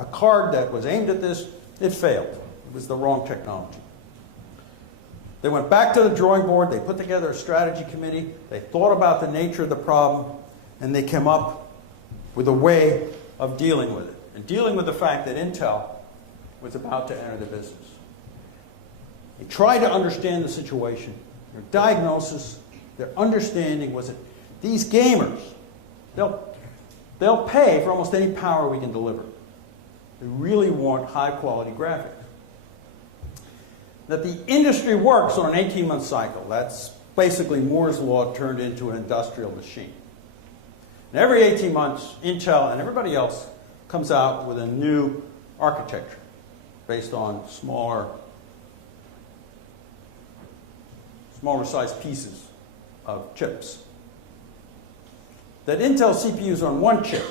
a card that was aimed at this. It failed. It was the wrong technology. They went back to the drawing board. They put together a strategy committee. They thought about the nature of the problem, and they came up with a way of dealing with it, and dealing with the fact that Intel was about to enter the business. They tried to understand the situation. Their diagnosis, their understanding was that these gamers, they'll pay for almost any power we can deliver. They really want high-quality graphics. That the industry works on an 18-month cycle. That's basically Moore's Law turned into an industrial machine. And every 18 months, Intel and everybody else comes out with a new architecture based on smaller sized pieces of chips. That Intel CPUs are on one chip.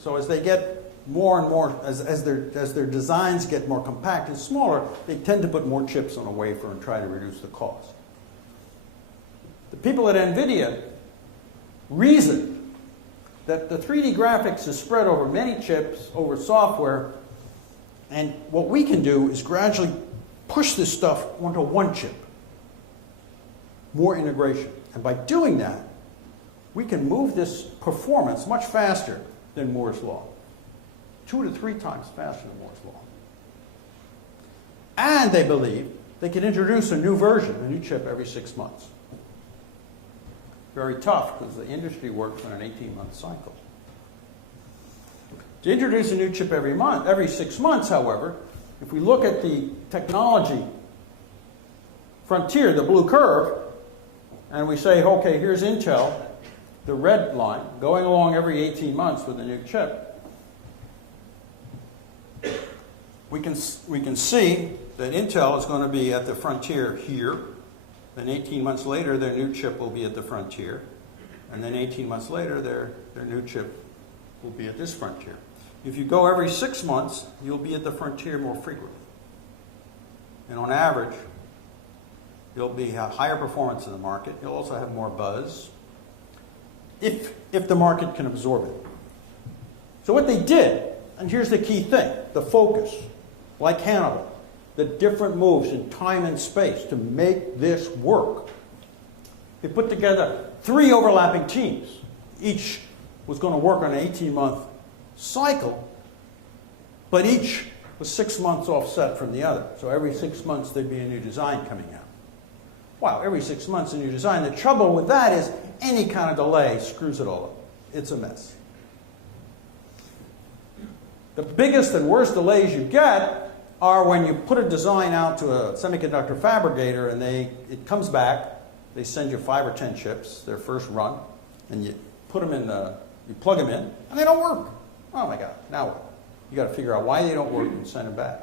So as they get more and more, as their designs get more compact and smaller, they tend to put more chips on a wafer and try to reduce the cost. The people at NVIDIA reasoned that the 3D graphics is spread over many chips, over software, and what we can do is gradually push this stuff onto one chip. More integration. And by doing that, we can move this performance much faster than Moore's Law. 2 to 3 times faster than Moore's Law. And they believe they can introduce a new version, a new chip, every 6 months. Very tough, because the industry works on an 18-month cycle. To introduce a new chip every 6 months, however, if we look at the technology frontier, the blue curve, and we say, okay, here's Intel, the red line, going along every 18 months with a new chip, we can see that Intel is going to be at the frontier here. Then 18 months later, their new chip will be at the frontier. And then 18 months later, their new chip will be at this frontier. If you go every 6 months, you'll be at the frontier more frequently. And on average, you'll have higher performance in the market. You'll also have more buzz, if the market can absorb it. So what they did, and here's the key thing, the focus, like Hannibal, the different moves in time and space to make this work. They put together 3 overlapping teams. Each was going to work on an 18-month cycle, but each was 6 months offset from the other. So every 6 months there'd be a new design coming out. Wow, every 6 months a new design. The trouble with that is any kind of delay screws it all up. It's a mess. The biggest and worst delays you get are when you put a design out to a semiconductor fabricator and it comes back, they send you 5 or 10 chips, their first run, and you put them in you plug them in, and they don't work. Oh my God, now what? You got to figure out why they don't work and send them back.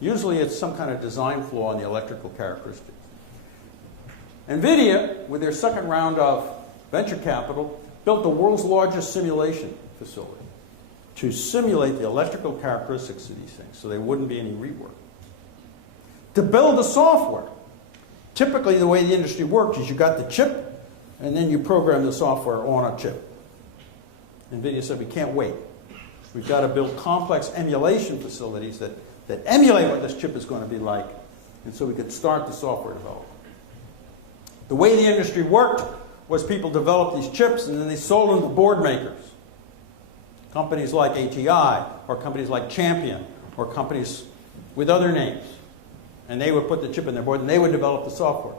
Usually it's some kind of design flaw in the electrical characteristics. NVIDIA, with their second round of venture capital, built the world's largest simulation facility to simulate the electrical characteristics of these things so there wouldn't be any rework. To build the software, typically the way the industry works is you got the chip and then you program the software on a chip. NVIDIA said we can't wait. We've got to build complex emulation facilities that emulate what this chip is going to be like, and so we could start the software development. The way the industry worked was people developed these chips and then they sold them to board makers. Companies like ATI, or companies like Champion, or companies with other names. And they would put the chip in their board and they would develop the software.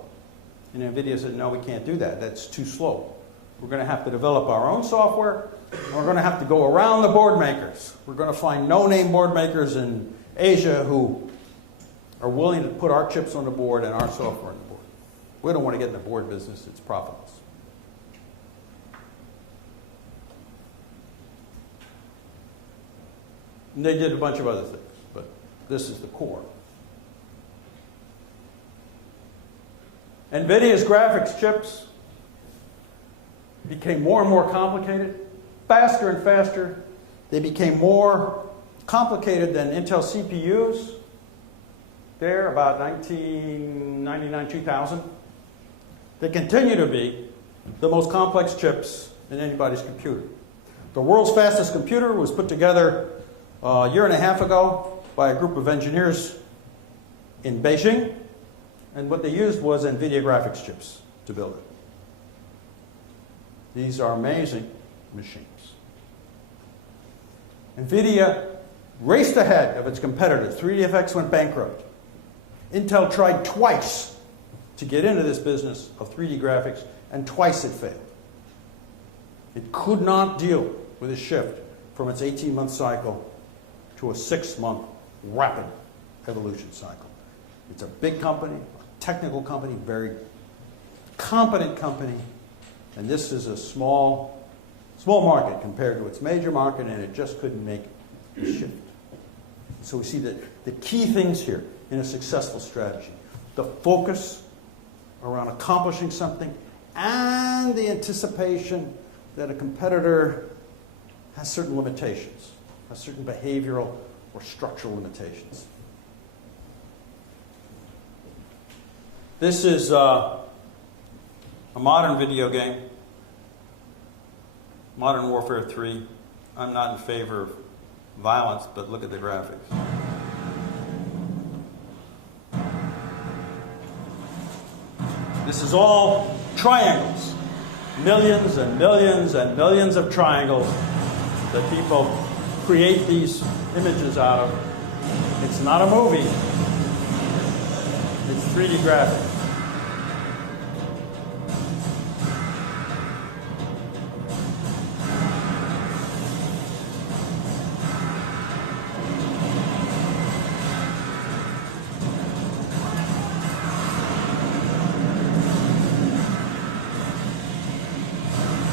And NVIDIA said, no, we can't do that. That's too slow. We're going to have to develop our own software. And we're going to have to go around the board makers. We're going to find no-name board makers in Asia who are willing to put our chips on the board and our software on the board. We don't want to get in the board business. It's profitless. And they did a bunch of other things, but this is the core. NVIDIA's graphics chips became more and more complicated, faster and faster. They became more complicated than Intel CPUs there about 1999, 2000. They continue to be the most complex chips in anybody's computer. The world's fastest computer was put together a year and a half ago by a group of engineers in Beijing, and what they used was NVIDIA graphics chips to build it. These are amazing machines. NVIDIA raced ahead of its competitors. 3DFX went bankrupt. Intel tried twice to get into this business of 3D graphics, and twice it failed. It could not deal with a shift from its 18-month cycle to a 6-month rapid evolution cycle. It's a big company, a technical company, very competent company, and this is a small market compared to its major market, and it just couldn't make the shift. So we see that the key things here in a successful strategy: the focus around accomplishing something and the anticipation that a competitor has certain limitations, has certain behavioral or structural limitations. This is a modern video game, Modern Warfare 3. I'm not in favor of violence, but look at the graphics. This is all triangles. Millions and millions and millions of triangles that people create these images out of. It's not a movie. It's 3D graphics.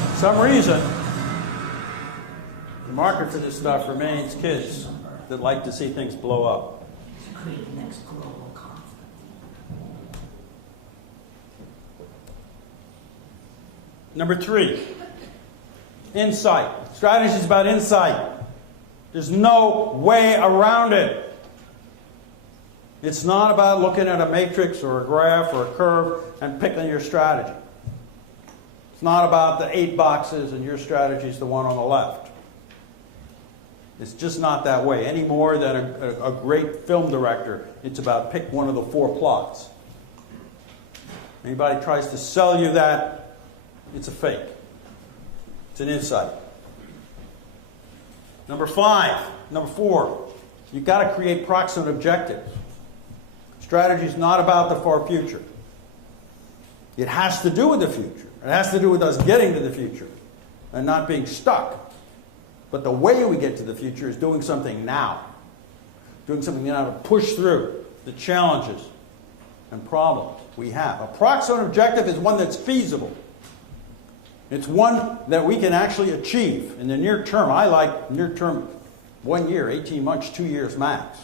For some reason, the market for this stuff remains kids that like to see things blow up. Create the next global conflict. Number 3, insight. Strategy is about insight. There's no way around it. It's not about looking at a matrix or a graph or a curve and picking your strategy. It's not about the 8 boxes and your strategy is the one on the left. It's just not that way, any more than a great film director. It's about pick one of the 4 plots. Anybody tries to sell you that, it's a fake. It's an insight. Number 4, you've got to create proximate objectives. Strategy is not about the far future. It has to do with the future. It has to do with us getting to the future and not being stuck. But the way we get to the future is doing something now. Doing something now to push through the challenges and problems we have. A proximate objective is one that's feasible. It's one that we can actually achieve in the near term. I like near term 1 year, 18 months, 2 years max.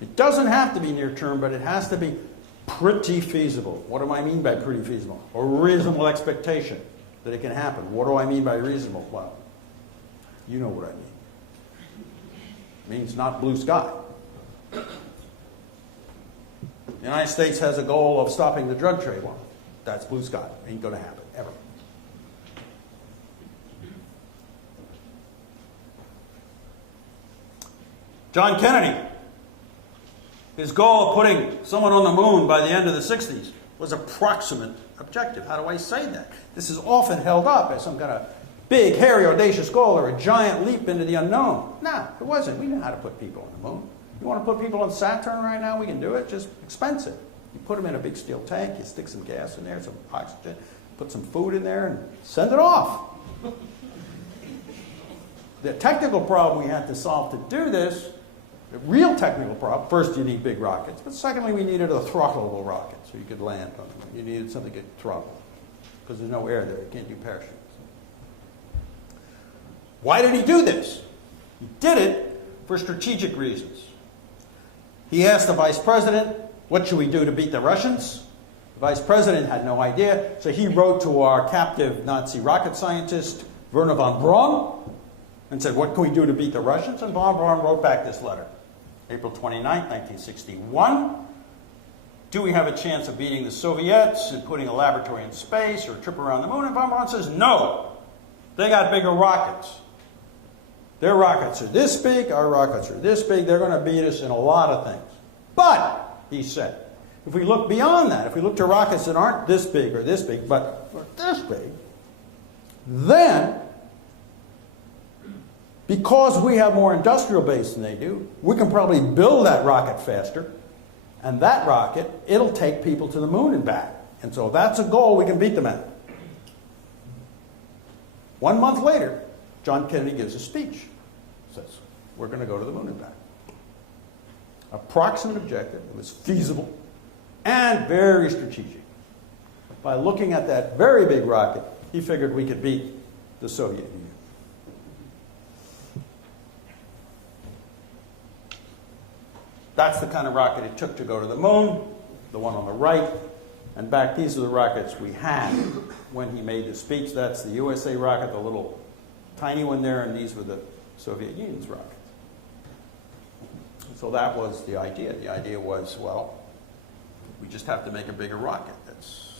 It doesn't have to be near term, but it has to be pretty feasible. What do I mean by pretty feasible? A reasonable expectation that it can happen. What do I mean by reasonable? Well, you know what I mean. It means not blue sky. The United States has a goal of stopping the drug trade. Well, that's blue sky. Ain't going to happen, ever. John Kennedy, his goal of putting someone on the moon by the end of the 60s was a proximate objective. How do I say that? This is often held up as some kind of big, hairy, audacious goal or a giant leap into the unknown. No, it wasn't. We know how to put people on the moon. You want to put people on Saturn right now? We can do it. Just expensive. You put them in a big steel tank, you stick some gas in there, some oxygen, put some food in there, and send it off. The technical problem we had to solve to do this, the real technical problem, first you need big rockets, but secondly we needed a throttleable rocket so you could land on them. You needed something to get throttled because there's no air there. You can't do parachutes. Why did he do this? He did it for strategic reasons. He asked the vice president, what should we do to beat the Russians? The Vice president had no idea, so he wrote to our captive Nazi rocket scientist, Wernher von Braun, and said, what can we do to beat the Russians? And von Braun wrote back this letter, April 29, 1961. Do we have a chance of beating the Soviets and putting a laboratory in space or a trip around the moon? And von Braun says, no. They got bigger rockets. Their rockets are this big, our rockets are this big. They're going to beat us in a lot of things. But, he said, if we look beyond that, if we look to rockets that aren't this big or this big, but are this big, then, because we have more industrial base than they do, we can probably build that rocket faster. And that rocket, it'll take people to the moon and back. And so if that's a goal, we can beat them at. 1 month later, John Kennedy gives a speech. Says, we're going to go to the moon and back. Approximate objective. It was feasible and very strategic. By looking at that very big rocket, he figured we could beat the Soviet Union. That's the kind of rocket it took to go to the moon, the one on the right. And back, these are the rockets we had when he made the speech. That's the USA rocket, the little tiny one there, and these were the Soviet Union's rockets. So that was the idea. The idea was, well, we just have to make a bigger rocket.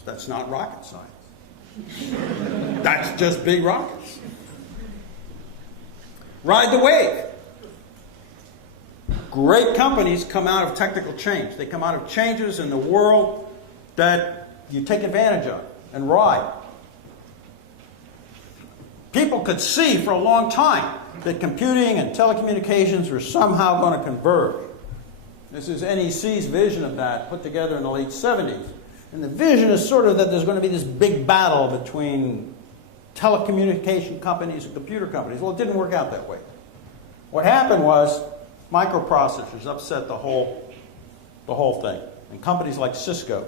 That's not rocket science. That's just big rockets. Ride the wave. Great companies come out of technical change. They come out of changes in the world that you take advantage of and ride. People could see for a long time that computing and telecommunications were somehow going to converge. This is NEC's vision of that, put together in the late 70s. And the vision is sort of that there's going to be this big battle between telecommunication companies and computer companies. Well, it didn't work out that way. What happened was microprocessors upset the whole thing. And companies like Cisco,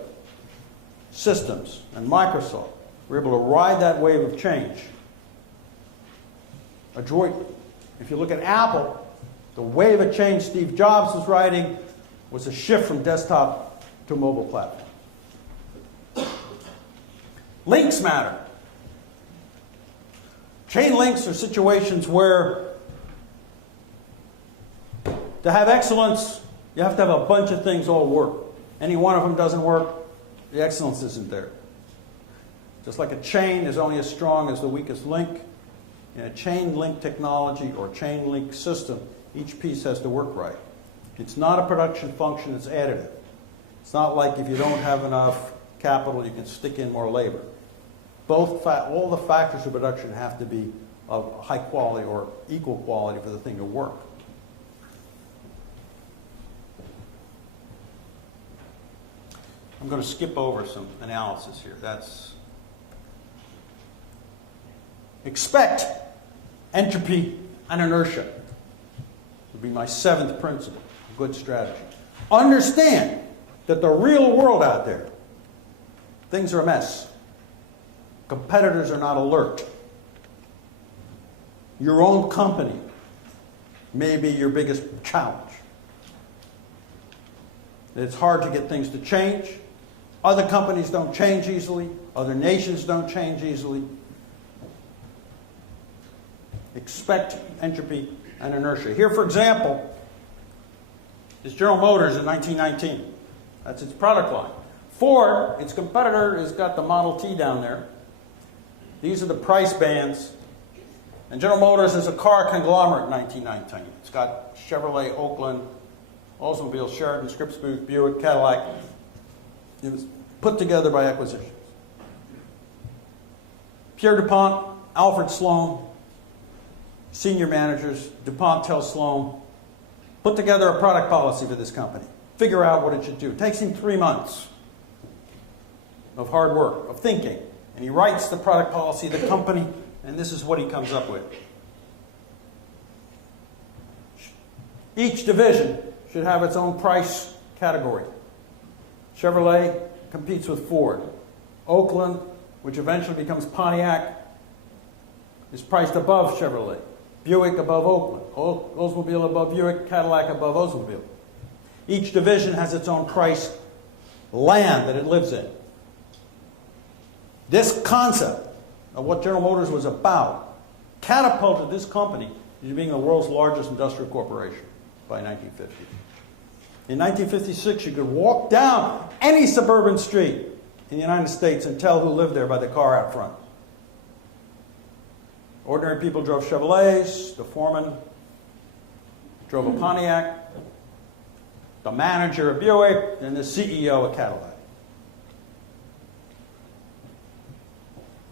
Systems, and Microsoft were able to ride that wave of change adroitly. If you look at Apple, the wave of change Steve Jobs was riding was a shift from desktop to mobile platform. Links matter. Chain links are situations where to have excellence, you have to have a bunch of things all work. Any one of them doesn't work, the excellence isn't there. Just like a chain is only as strong as the weakest link, in a chain link technology or chain link system, each piece has to work right. It's not a production function, it's additive. It's not like if you don't have enough capital, you can stick in more labor. All the factors of production have to be of high quality or equal quality for the thing to work. I'm going to skip over some analysis here. Expect entropy and inertia would be my 7th principle, good strategy. Understand that the real world out there, things are a mess. Competitors are not alert. Your own company may be your biggest challenge. It's hard to get things to change. Other companies don't change easily. Other nations don't change easily. Expect entropy and inertia. Here, for example, is General Motors in 1919. That's its product line. Ford, its competitor, has got the Model T down there. These are the price bands. And General Motors is a car conglomerate in 1919. It's got Chevrolet, Oakland, Oldsmobile, Sheridan, Scripps, Buick, Cadillac. It was put together by acquisitions. Pierre DuPont, Alfred Sloan, senior managers, DuPont tells Sloan, put together a product policy for this company. Figure out what it should do. It takes him 3 months of hard work, of thinking. And he writes the product policy of the company, and this is what he comes up with. Each division should have its own price category. Chevrolet competes with Ford. Oakland, which eventually becomes Pontiac, is priced above Chevrolet. Buick above Oakland. Oldsmobile above Buick. Cadillac above Oldsmobile. Each division has its own price land that it lives in. This concept of what General Motors was about catapulted this company into being the world's largest industrial corporation by 1950. In 1956, you could walk down any suburban street in the United States and tell who lived there by the car out front. Ordinary people drove Chevrolets, the foreman drove a Pontiac, the manager a Buick, and the CEO a Cadillac.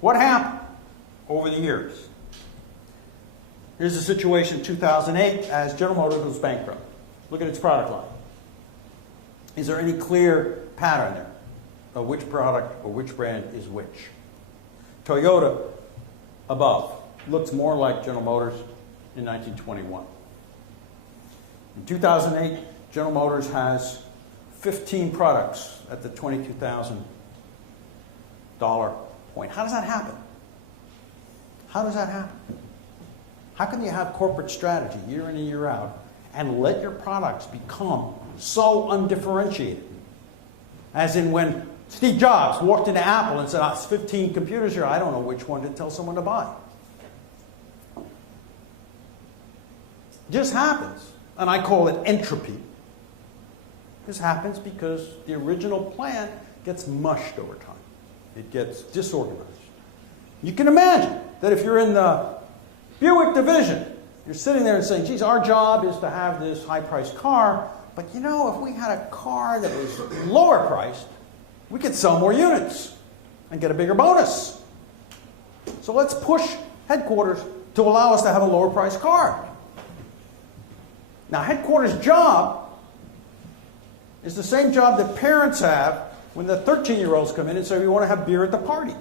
What happened over the years? Here's the situation in 2008 as General Motors was bankrupt. Look at its product line. Is there any clear pattern there of which product or which brand is which? Toyota, above, looks more like General Motors in 1921. In 2008, General Motors has 15 products at the $22,000 point. How does that happen? How does that happen? How can you have corporate strategy year in and year out and let your products become so undifferentiated? As in when Steve Jobs walked into Apple and said, it's 15 computers here, I don't know which one to tell someone to buy. It just happens. And I call it entropy. This happens because the original plan gets mushed over time. It gets disorganized. You can imagine that if you're in the Buick division, you're sitting there and saying, geez, our job is to have this high-priced car, but you know, if we had a car that was lower priced, we could sell more units and get a bigger bonus. So let's push headquarters to allow us to have a lower priced car. Now, headquarters' job is the same job that parents have when the 13-year-olds come in and say, we want to have beer at the party.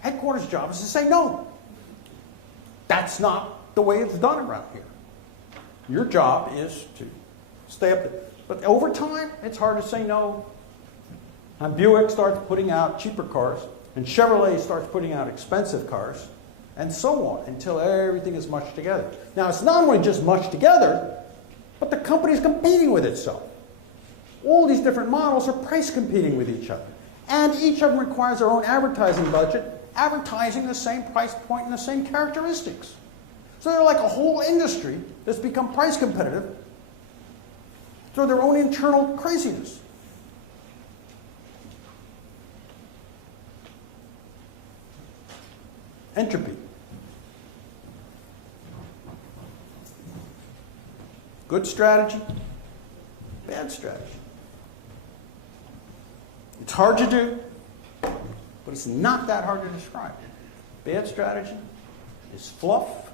Headquarters' job is to say, no, that's not the way it's done around here. Your job is to stay up there. But over time, it's hard to say no. And Buick starts putting out cheaper cars, and Chevrolet starts putting out expensive cars, and so on, until everything is mushed together. Now, it's not only just mushed together, but the company's competing with itself. All these different models are price competing with each other. And each of them requires their own advertising budget, advertising the same price point and the same characteristics. So they're like a whole industry that's become price competitive through their own internal craziness. Entropy. Good strategy, bad strategy. It's hard to do, but it's not that hard to describe. Bad strategy is fluff.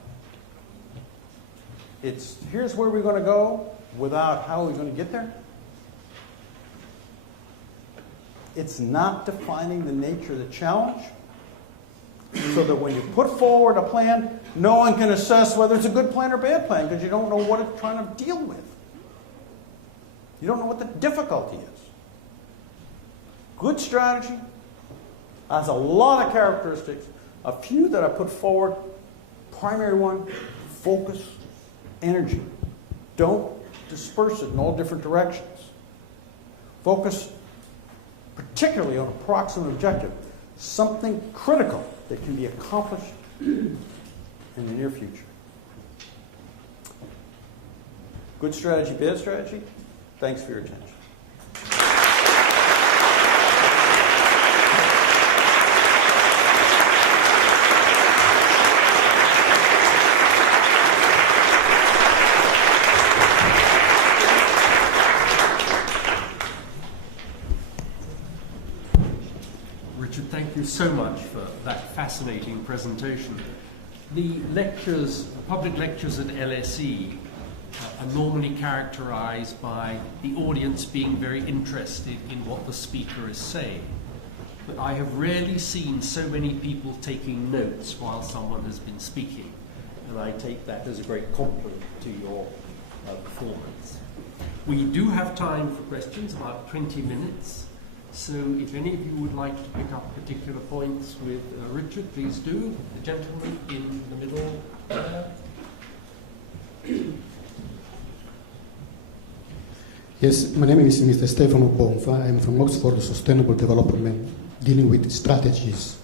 It's here's where we're going to go without how we're going to get there. It's not defining the nature of the challenge, so that when you put forward a plan, no one can assess whether it's a good plan or bad plan because you don't know what it's trying to deal with. You don't know what the difficulty is. Good strategy has a lot of characteristics. A few that I put forward. Primary one, focus, energy. Don't disperse it in all different directions. Focus particularly on a proximate objective, something critical that can be accomplished in the near future. Good strategy, bad strategy? Thanks for your attention. Richard, thank you so much for that fascinating presentation. The lectures, public lectures at LSE are normally characterized by the audience being very interested in what the speaker is saying. But I have rarely seen so many people taking notes while someone has been speaking, and I take that as a great compliment to your performance. We do have time for questions, about 20 minutes. So if any of you would like to pick up particular points with Richard, please do. The gentleman in the middle there. Yes, my name is Mr. Stefano Bonfa. I'm from Oxford Sustainable Development dealing with strategies.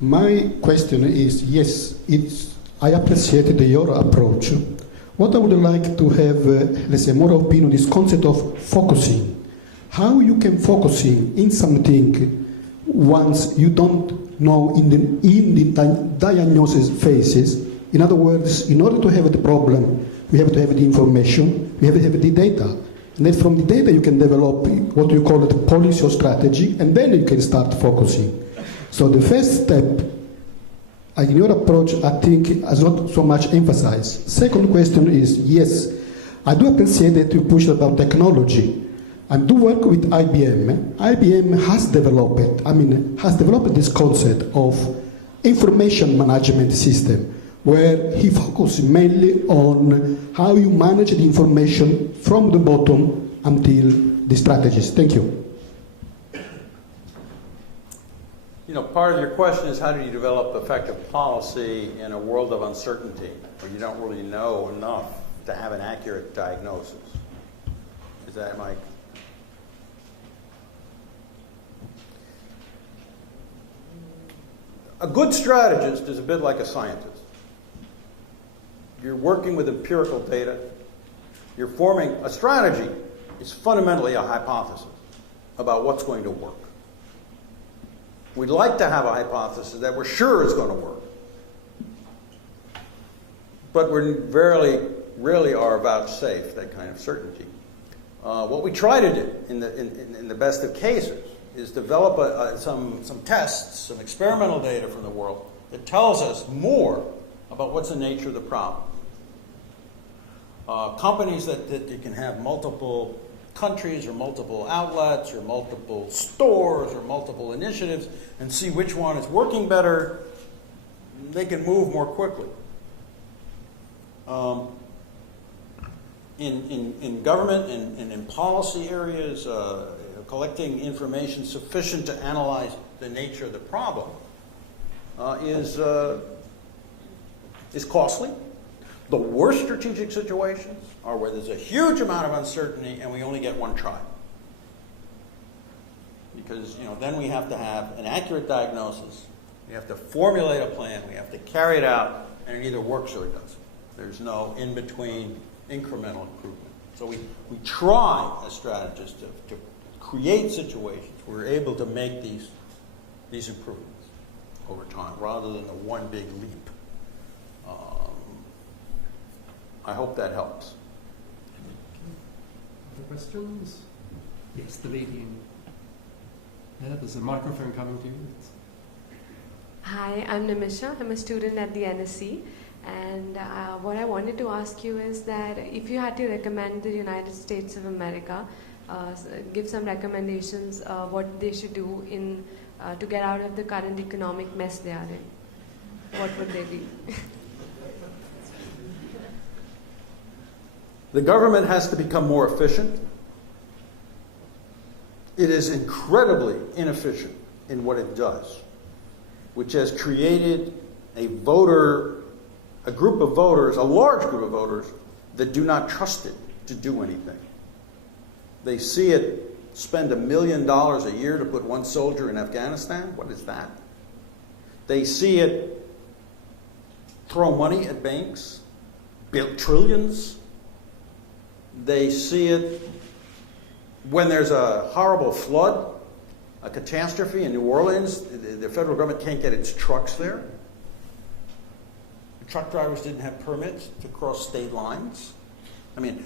My question is, yes, I appreciated your approach. What I would like to have, let's say, more opinion is concept of focusing. How you can focusing in something once you don't know in the diagnosis phases. In other words, in order to have the problem, we have to have the information, we have to have the data. And then from the data you can develop what you call it policy or strategy, and then you can start focusing. So the first step, in your approach, I think has not so much emphasized. Second question is, yes, I do appreciate that you push about technology. I do work with IBM. IBM has developed this concept of information management system, where he focuses mainly on how you manage the information from the bottom until the strategies. Thank you. You know, part of your question is how do you develop effective policy in a world of uncertainty where you don't really know enough to have an accurate diagnosis? Is that, Mike? A good strategist is a bit like a scientist. You're working with empirical data. You're forming a strategy. It's fundamentally a hypothesis about what's going to work. We'd like to have a hypothesis that we're sure is going to work. But we rarely are vouchsafed that kind of certainty. What we try to do in the best of cases is develop some tests, some experimental data from the world that tells us more about what's the nature of the problem. Companies that you can have multiple countries or multiple outlets or multiple stores or multiple initiatives and see which one is working better, they can move more quickly. In government and in policy areas, collecting information sufficient to analyze the nature of the problem is costly. The worst strategic situations are where there's a huge amount of uncertainty and we only get one try. Because then we have to have an accurate diagnosis, we have to formulate a plan, we have to carry it out, and it either works or it doesn't. There's no in-between incremental improvement. So we try as strategists to create situations where we're able to make these improvements over time rather than the one big leap. I hope that helps. Other questions? Yes, the lady in there. There's a microphone coming to you. Hi, I'm Nimisha. I'm a student at the NSC. And what I wanted to ask you is that if you had to recommend the United States of America, give some recommendations what they should do to get out of the current economic mess they are in, what would they be? The government has to become more efficient. It is incredibly inefficient in what it does, which has created a group of voters, a large group of voters, that do not trust it to do anything. They see it spend $1 million a year to put one soldier in Afghanistan. What is that? They see it throw money at banks, build trillions. They see it when there's a horrible flood, a catastrophe in New Orleans. The federal government can't get its trucks there. The truck drivers didn't have permits to cross state lines. I mean,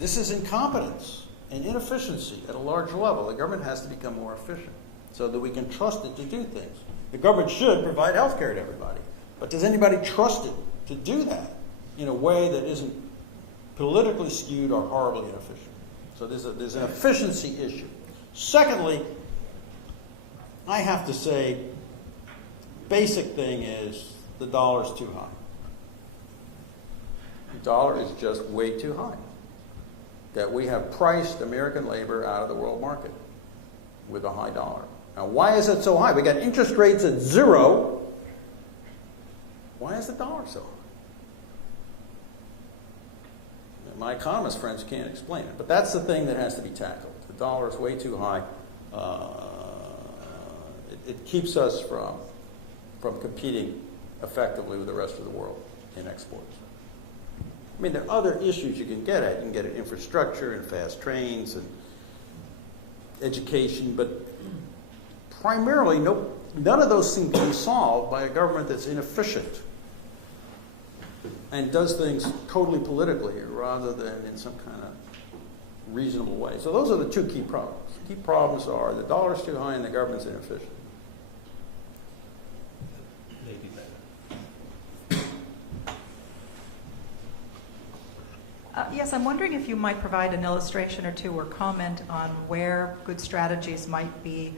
this is incompetence and inefficiency at a large level. The government has to become more efficient so that we can trust it to do things. The government should provide health care to everybody. But does anybody trust it to do that in a way that isn't politically skewed or horribly inefficient? So there's an efficiency issue. Secondly, I have to say, basic thing is the dollar's too high. The dollar is just way too high. That we have priced American labor out of the world market with a high dollar. Now, why is it so high? We got interest rates at 0. Why is the dollar so high? My economist friends can't explain it, but that's the thing that has to be tackled. The dollar is way too high. it keeps us from competing effectively with the rest of the world in exports. I mean, there are other issues you can get at. You can get at infrastructure and fast trains and education, but primarily none of those seem to be solved by a government that's inefficient and does things totally politically rather than in some kind of reasonable way. So those are the two key problems. Key problems are the dollar's too high and the government's inefficient. Maybe better. Yes, I'm wondering if you might provide an illustration or two or comment on where good strategies might be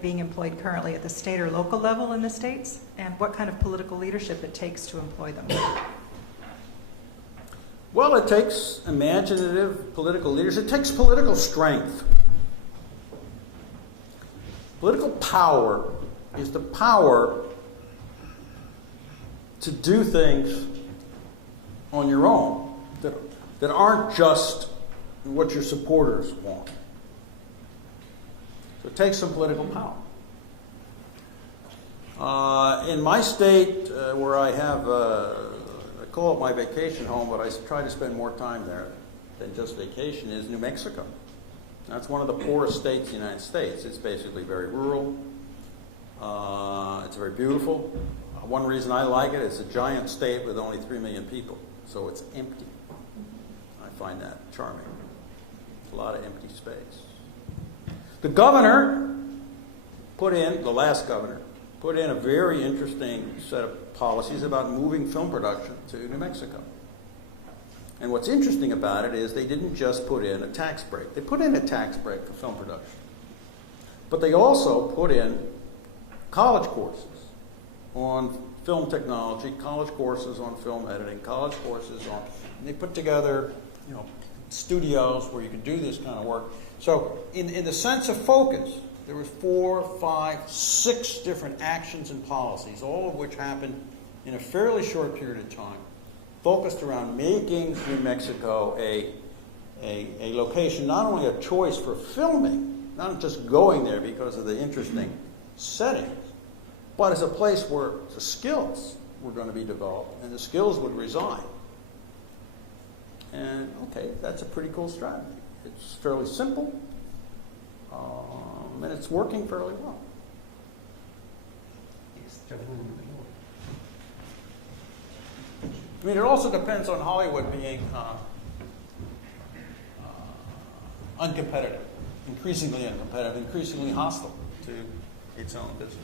being employed currently at the state or local level in the states, and what kind of political leadership it takes to employ them. Well, it takes imaginative political leaders. It takes political strength. Political power is the power to do things on your own that aren't just what your supporters want. So it takes some political power. In my state, where I have, I call it my vacation home, but I try to spend more time there than just vacation, is New Mexico. That's one of the poorest states in the United States. It's basically very rural. It's very beautiful. One reason I like it is a giant state with only 3 million people, so it's empty. I find that charming. A lot of empty space. The governor the last governor, put in a very interesting set of policies about moving film production to New Mexico. And what's interesting about it is they didn't just put in a tax break. They put in a tax break for film production. But they also put in college courses on film technology, college courses on film editing, college courses on... And they put together, studios where you could do this kind of work. So in the sense of focus, there were 4, 5, 6 different actions and policies, all of which happened in a fairly short period of time, focused around making New Mexico a location, not only a choice for filming, not just going there because of the interesting settings, but as a place where the skills were going to be developed and the skills would reside. And okay, that's a pretty cool strategy. It's fairly simple, and it's working fairly well. Yes, gentlemen in the middle. I mean, it also depends on Hollywood being uncompetitive, increasingly uncompetitive, increasingly hostile to its own business.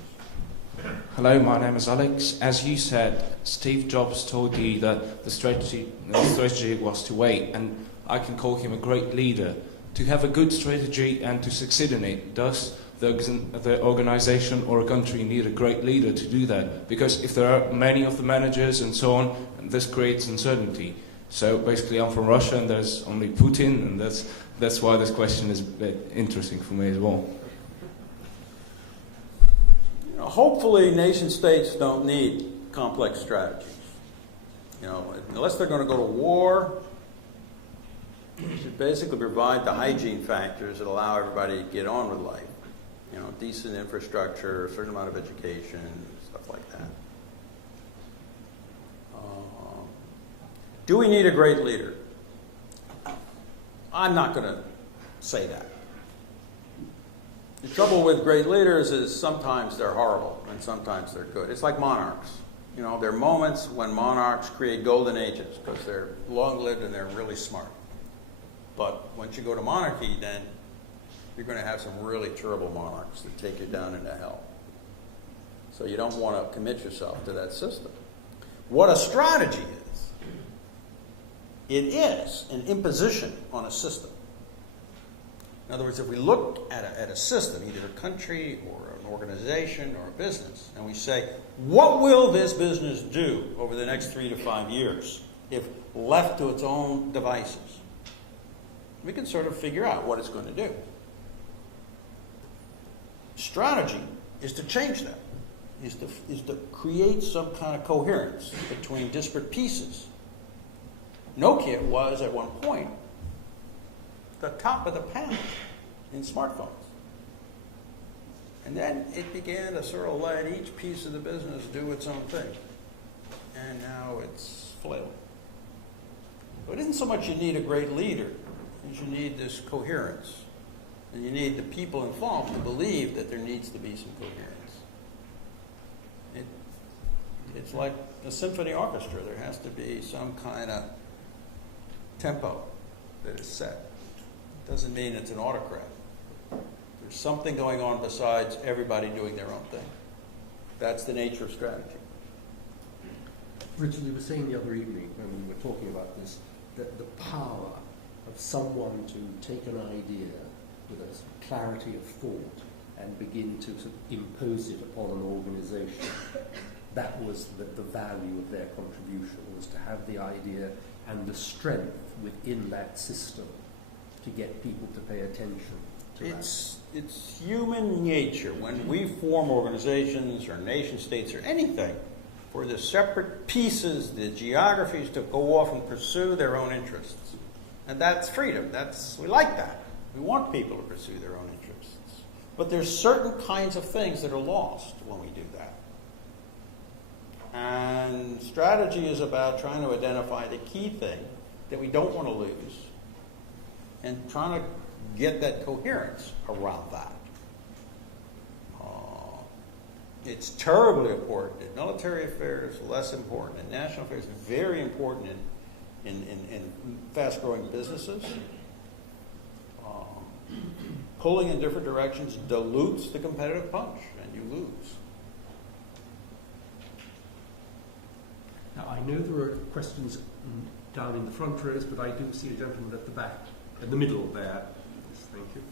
Hello, my name is Alex. As you said, Steve Jobs told you that the strategy was to wait, and I can call him a great leader. To have a good strategy and to succeed in it, does the organization or a country need a great leader to do that? Because if there are many of the managers and so on, this creates uncertainty. So basically I'm from Russia and there's only Putin, and that's why this question is a bit interesting for me as well. Hopefully nation states don't need complex strategies. Unless they're going to go to war, they should basically provide the hygiene factors that allow everybody to get on with life. Decent infrastructure, a certain amount of education, stuff like that. Do we need a great leader? I'm not going to say that. The trouble with great leaders is sometimes they're horrible and sometimes they're good. It's like monarchs. There are moments when monarchs create golden ages because they're long-lived and they're really smart. But once you go to monarchy, then you're going to have some really terrible monarchs that take you down into hell. So you don't want to commit yourself to that system. What a strategy is, it is an imposition on a system. In other words, if we look at a system, either a country or an organization or a business, and we say, what will this business do over the next 3 to 5 years if left to its own devices? We can sort of figure out what it's going to do. Strategy is to change that, is to create some kind of coherence between disparate pieces. Nokia was, at one point, the top of the pack in smartphones. And then it began to sort of let each piece of the business do its own thing. And now it's flailing. So it isn't so much you need a great leader, as you need this coherence. And you need the people involved to believe that there needs to be some coherence. It's like a symphony orchestra. There has to be some kind of tempo that is set. It doesn't mean it's an autocrat. There's something going on besides everybody doing their own thing. That's the nature of strategy. Richard, you were saying the other evening when we were talking about this, that the power of someone to take an idea with a clarity of thought and begin to sort of impose it upon an organization, that was the value of their contribution, was to have the idea and the strength within that system to get people to pay attention to It's human nature. When we form organizations or nation states or anything, for the separate pieces, the geographies to go off and pursue their own interests. And that's freedom. We like that. We want people to pursue their own interests. But there's certain kinds of things that are lost when we do that. And strategy is about trying to identify the key thing that we don't want to lose and trying to get that coherence around that. It's terribly important. In military affairs, less important. In national affairs, very important in fast-growing businesses. Pulling in different directions dilutes the competitive punch, and you lose. Now, I know there are questions down in the front rows, but I do see a gentleman at the back, in the middle there. Yes, thank you.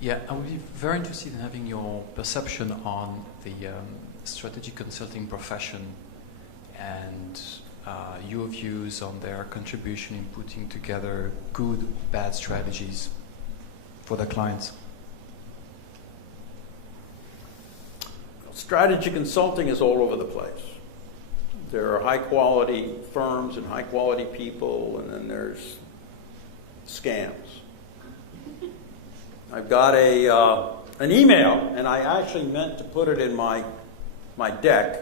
Yeah, I would be very interested in having your perception on the strategic consulting profession and your views on their contribution in putting together good, bad strategies for the clients. Strategy consulting is all over the place. There are high-quality firms and high-quality people, and then there's scams. I've got an email, and I actually meant to put it in my deck,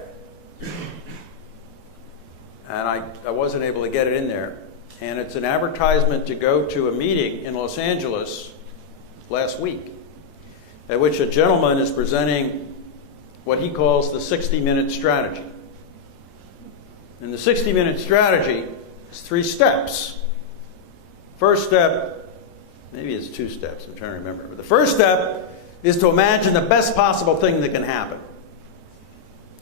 and I wasn't able to get it in there. And it's an advertisement to go to a meeting in Los Angeles last week, at which a gentleman is presenting what he calls the 60-minute strategy. And the 60-minute strategy is 3 steps. First step, maybe it's 2 steps, I'm trying to remember. But the first step is to imagine the best possible thing that can happen.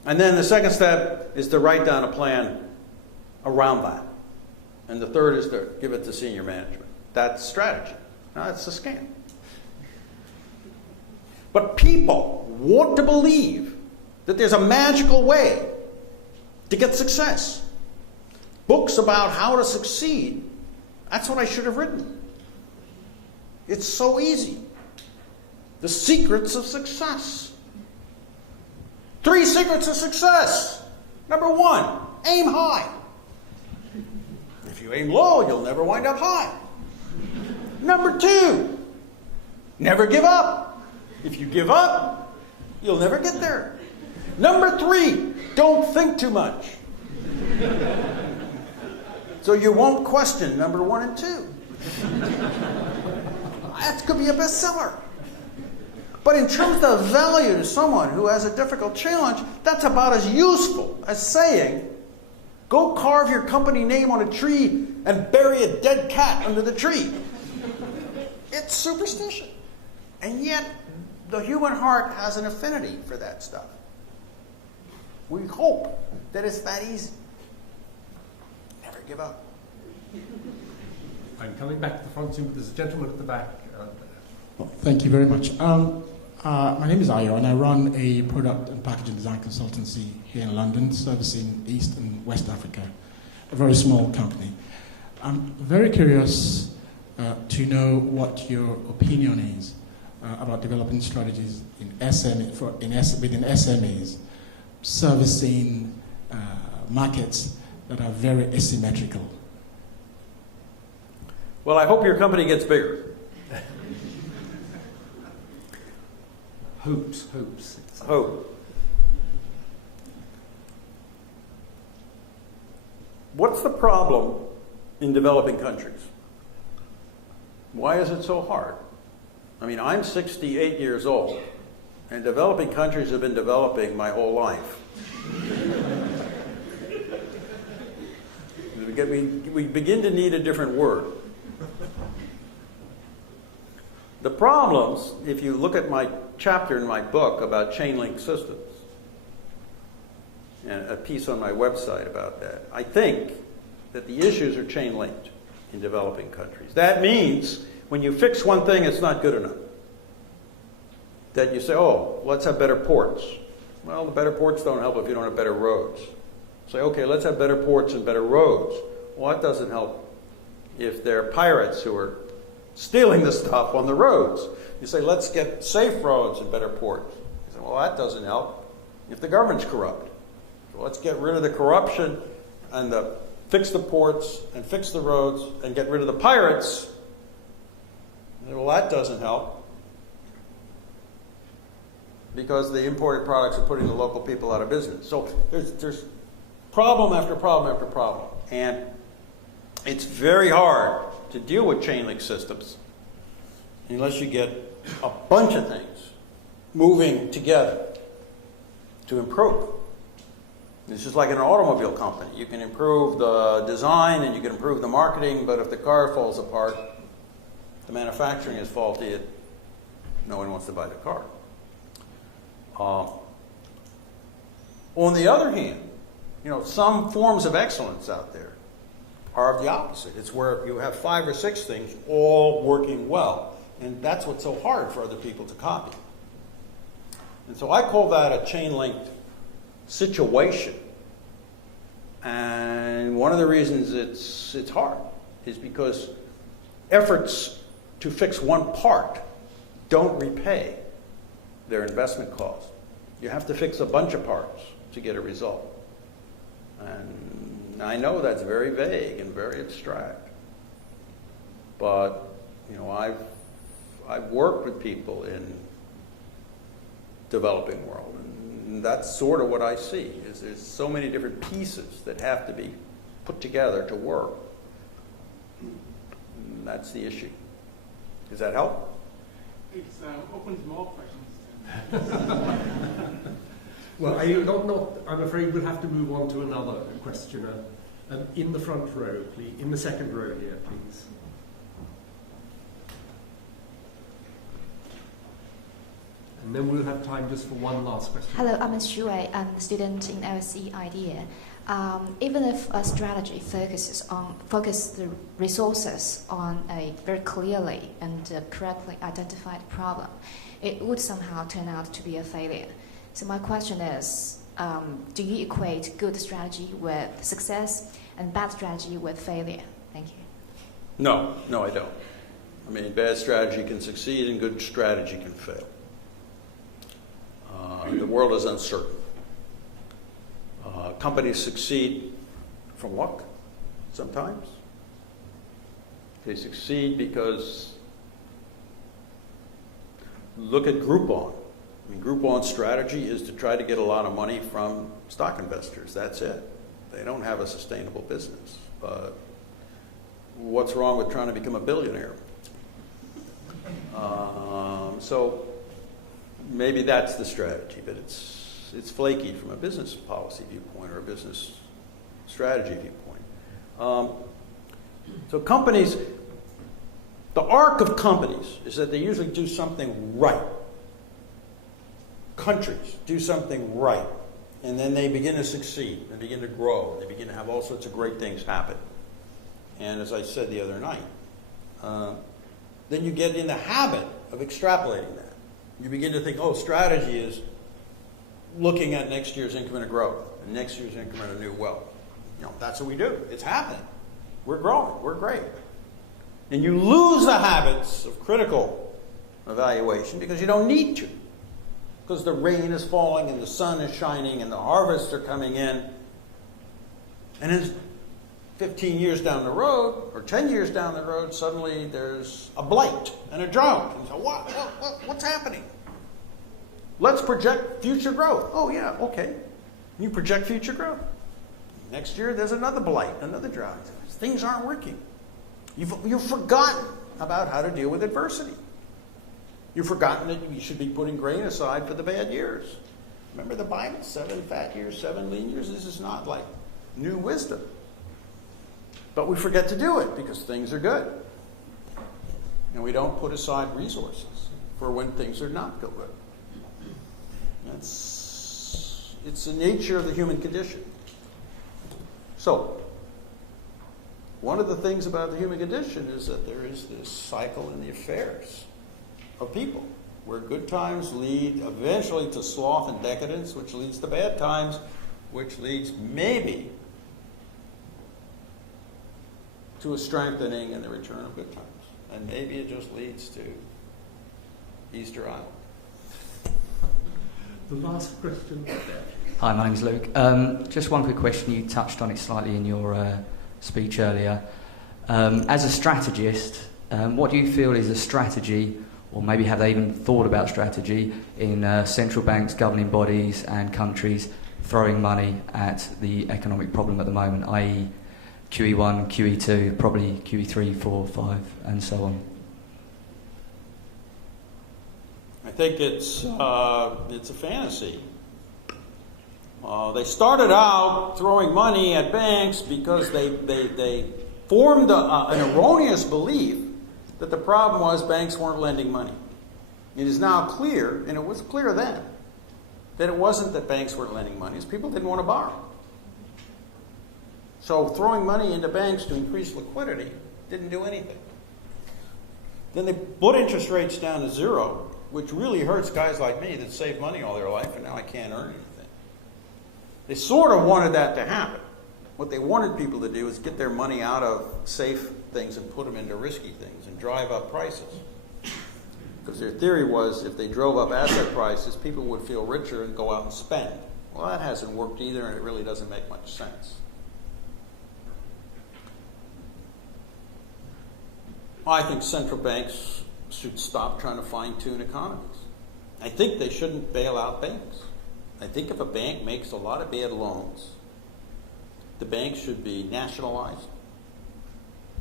And then the second step is to write down a plan around that. And the third is to give it to senior management. That's strategy. Now, that's a scam. But people want to believe that there's a magical way to get success. Books about how to succeed, that's what I should have written. It's so easy. The secrets of success. 3 secrets of success. Number 1, aim high. If you aim low, you'll never wind up high. Number 2, never give up. If you give up, you'll never get there. Number 3, don't think too much. So you won't question number 1 and 2. That could be a bestseller. But in terms of value to someone who has a difficult challenge, that's about as useful as saying, go carve your company name on a tree and bury a dead cat under the tree. It's superstition. And yet, the human heart has an affinity for that stuff. We hope that it's that easy. Never give up. I'm coming back to the front soon, but there's a gentleman at the back. Well, thank you very much. My name is Ayo, and I run a product and packaging design consultancy here in London, servicing East and West Africa, a very small company. I'm very curious to know what your opinion is about developing strategies within SMEs, servicing markets that are very asymmetrical. Well, I hope your company gets bigger. hopes. Hope. What's the problem in developing countries? Why is it so hard? I mean, I'm 68 years old, and developing countries have been developing my whole life. We begin to need a different word. The problems, if you look at my chapter in my book about chain link systems, and a piece on my website about that, I think that the issues are chain linked in developing countries. That means when you fix one thing, it's not good enough. That you say, oh, let's have better ports. Well, the better ports don't help if you don't have better roads. Say, okay, let's have better ports and better roads. Well, that doesn't help if there are pirates who are stealing the stuff on the roads. You say, let's get safe roads and better ports. You say, well, that doesn't help if the government's corrupt. So let's get rid of the corruption and fix the ports and fix the roads and get rid of the pirates. Well, that doesn't help because the imported products are putting the local people out of business. So there's problem after problem after problem. And it's very hard to deal with chain link systems unless you get a bunch of things moving together to improve. It's just like an automobile company. You can improve the design and you can improve the marketing, but if the car falls apart, the manufacturing is faulty, no one wants to buy the car. On the other hand, some forms of excellence out there are the opposite. It's where you have 5 or 6 things all working well, and that's what's so hard for other people to copy. And so I call that a chain-linked situation. And one of the reasons it's hard is because efforts to fix one part don't repay their investment cost. You have to fix a bunch of parts to get a result. And I know that's very vague and very abstract. But, I've worked with people in developing world, and that's sort of what I see, is there's so many different pieces that have to be put together to work. And that's the issue. Does that help? It opens more questions. Well, I'm afraid we'll have to move on to another questioner. In the front row, please. In the second row here, please. And then we'll have time just for one last question. Hello, I'm Xu Wei. I'm a student in LSE IDEA. Even if a strategy focuses the resources on a very clearly and correctly identified problem, it would somehow turn out to be a failure. So my question is, do you equate good strategy with success and bad strategy with failure? Thank you. No, I don't. I mean, bad strategy can succeed and good strategy can fail. The world is uncertain. Companies succeed from luck sometimes. They succeed because, look at Groupon. I mean, Groupon's strategy is to try to get a lot of money from stock investors. That's it. They don't have a sustainable business. But what's wrong with trying to become a billionaire? So maybe that's the strategy, but it's flaky from a business policy viewpoint or a business strategy viewpoint. So companies, the arc of companies is that they usually do something right. Countries do something right, and then they begin to succeed, they begin to grow, they begin to have all sorts of great things happen. And as I said the other night, then you get in the habit of extrapolating that. You begin to think, oh, strategy is looking at next year's increment of growth and next year's increment of new wealth. That's what we do. It's happening. We're growing. We're great. And you lose the habits of critical evaluation because you don't need to. Because the rain is falling and the sun is shining and the harvests are coming in. And then 15 years down the road or 10 years down the road, suddenly there's a blight and a drought. And so what's happening? Let's project future growth. Oh, yeah, okay. You project future growth. Next year, there's another blight, another drought. Things aren't working. You've forgotten about how to deal with adversity. You've forgotten that you should be putting grain aside for the bad years. Remember the Bible, 7 fat years, 7 lean years? This is not like new wisdom. But we forget to do it because things are good. And we don't put aside resources for when things are not good. It's the nature of the human condition. So, one of the things about the human condition is that there is this cycle in the affairs of people, where good times lead eventually to sloth and decadence, which leads to bad times, which leads maybe to a strengthening and the return of good times. And maybe it just leads to Easter Island. The last question there. Hi, my name's Luke. Just one quick question. You touched on it slightly in your speech earlier. As a strategist, what do you feel is a strategy, or maybe have they even thought about strategy, in central banks, governing bodies and countries throwing money at the economic problem at the moment, i.e. QE1, QE2, probably QE3, 4, 5, and so on? I think it's a fantasy. They started out throwing money at banks because they formed an erroneous belief that the problem was banks weren't lending money. It is now clear, and it was clear then, that it wasn't that banks weren't lending money, it's people didn't want to borrow. So throwing money into banks to increase liquidity didn't do anything. Then they put interest rates down to zero, which really hurts guys like me that saved money all their life and now I can't earn anything. They sort of wanted that to happen. What they wanted people to do is get their money out of safe things and put them into risky things and drive up prices. Because their theory was if they drove up asset prices, people would feel richer and go out and spend. Well, that hasn't worked either, and it really doesn't make much sense. I think central banks should stop trying to fine-tune economies. I think they shouldn't bail out banks. I think if a bank makes a lot of bad loans, the bank should be nationalized.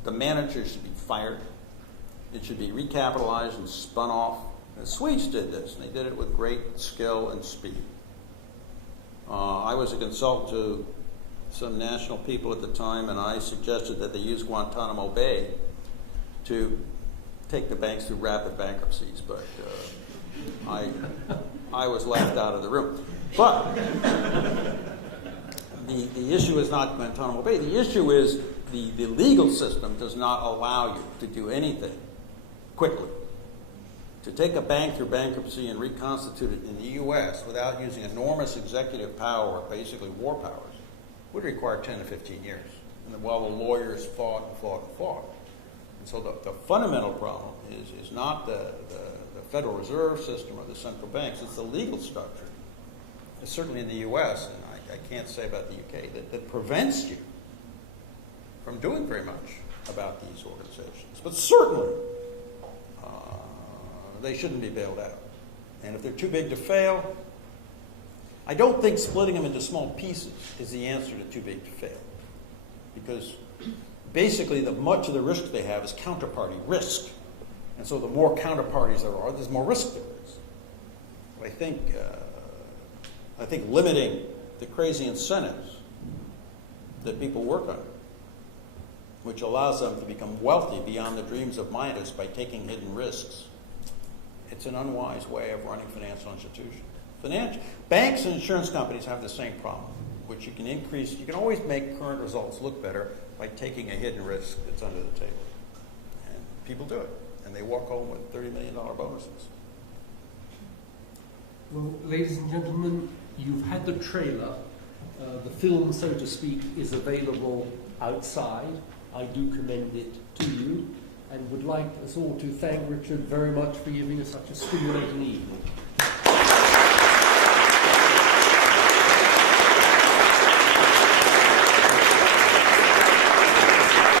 The manager should be fired. It should be recapitalized and spun off. The Swedes did this, and they did it with great skill and speed. I was a consultant to some national people at the time, and I suggested that they use Guantanamo Bay to take the banks through rapid bankruptcies, but I was laughed out of the room. But the issue is not Guantanamo Bay. The issue is the legal system does not allow you to do anything quickly. To take a bank through bankruptcy and reconstitute it in the U.S. without using enormous executive power, basically war powers, would require 10 to 15 years. And while the lawyers fought and fought and fought. And so the fundamental problem is not the Federal Reserve System or the central banks, it's the legal structure. It's certainly in the U.S., and I can't say about the U.K., that prevents you from doing very much about these organizations. But certainly, they shouldn't be bailed out. And if they're too big to fail, I don't think splitting them into small pieces is the answer to too big to fail. Because basically, much of the risk they have is counterparty risk. And so the more counterparties there are, there's more risk there is. But I think limiting the crazy incentives that people work on, which allows them to become wealthy beyond the dreams of miners by taking hidden risks, it's an unwise way of running financial institutions. Banks and insurance companies have the same problem, which you can always make current results look better by taking a hidden risk that's under the table. And people do it, and they walk home with $30 million bonuses. Well, ladies and gentlemen, you've had the trailer. The film, so to speak, is available outside. I do commend it to you, and would like us all to thank Richard very much for giving us such a stimulating evening.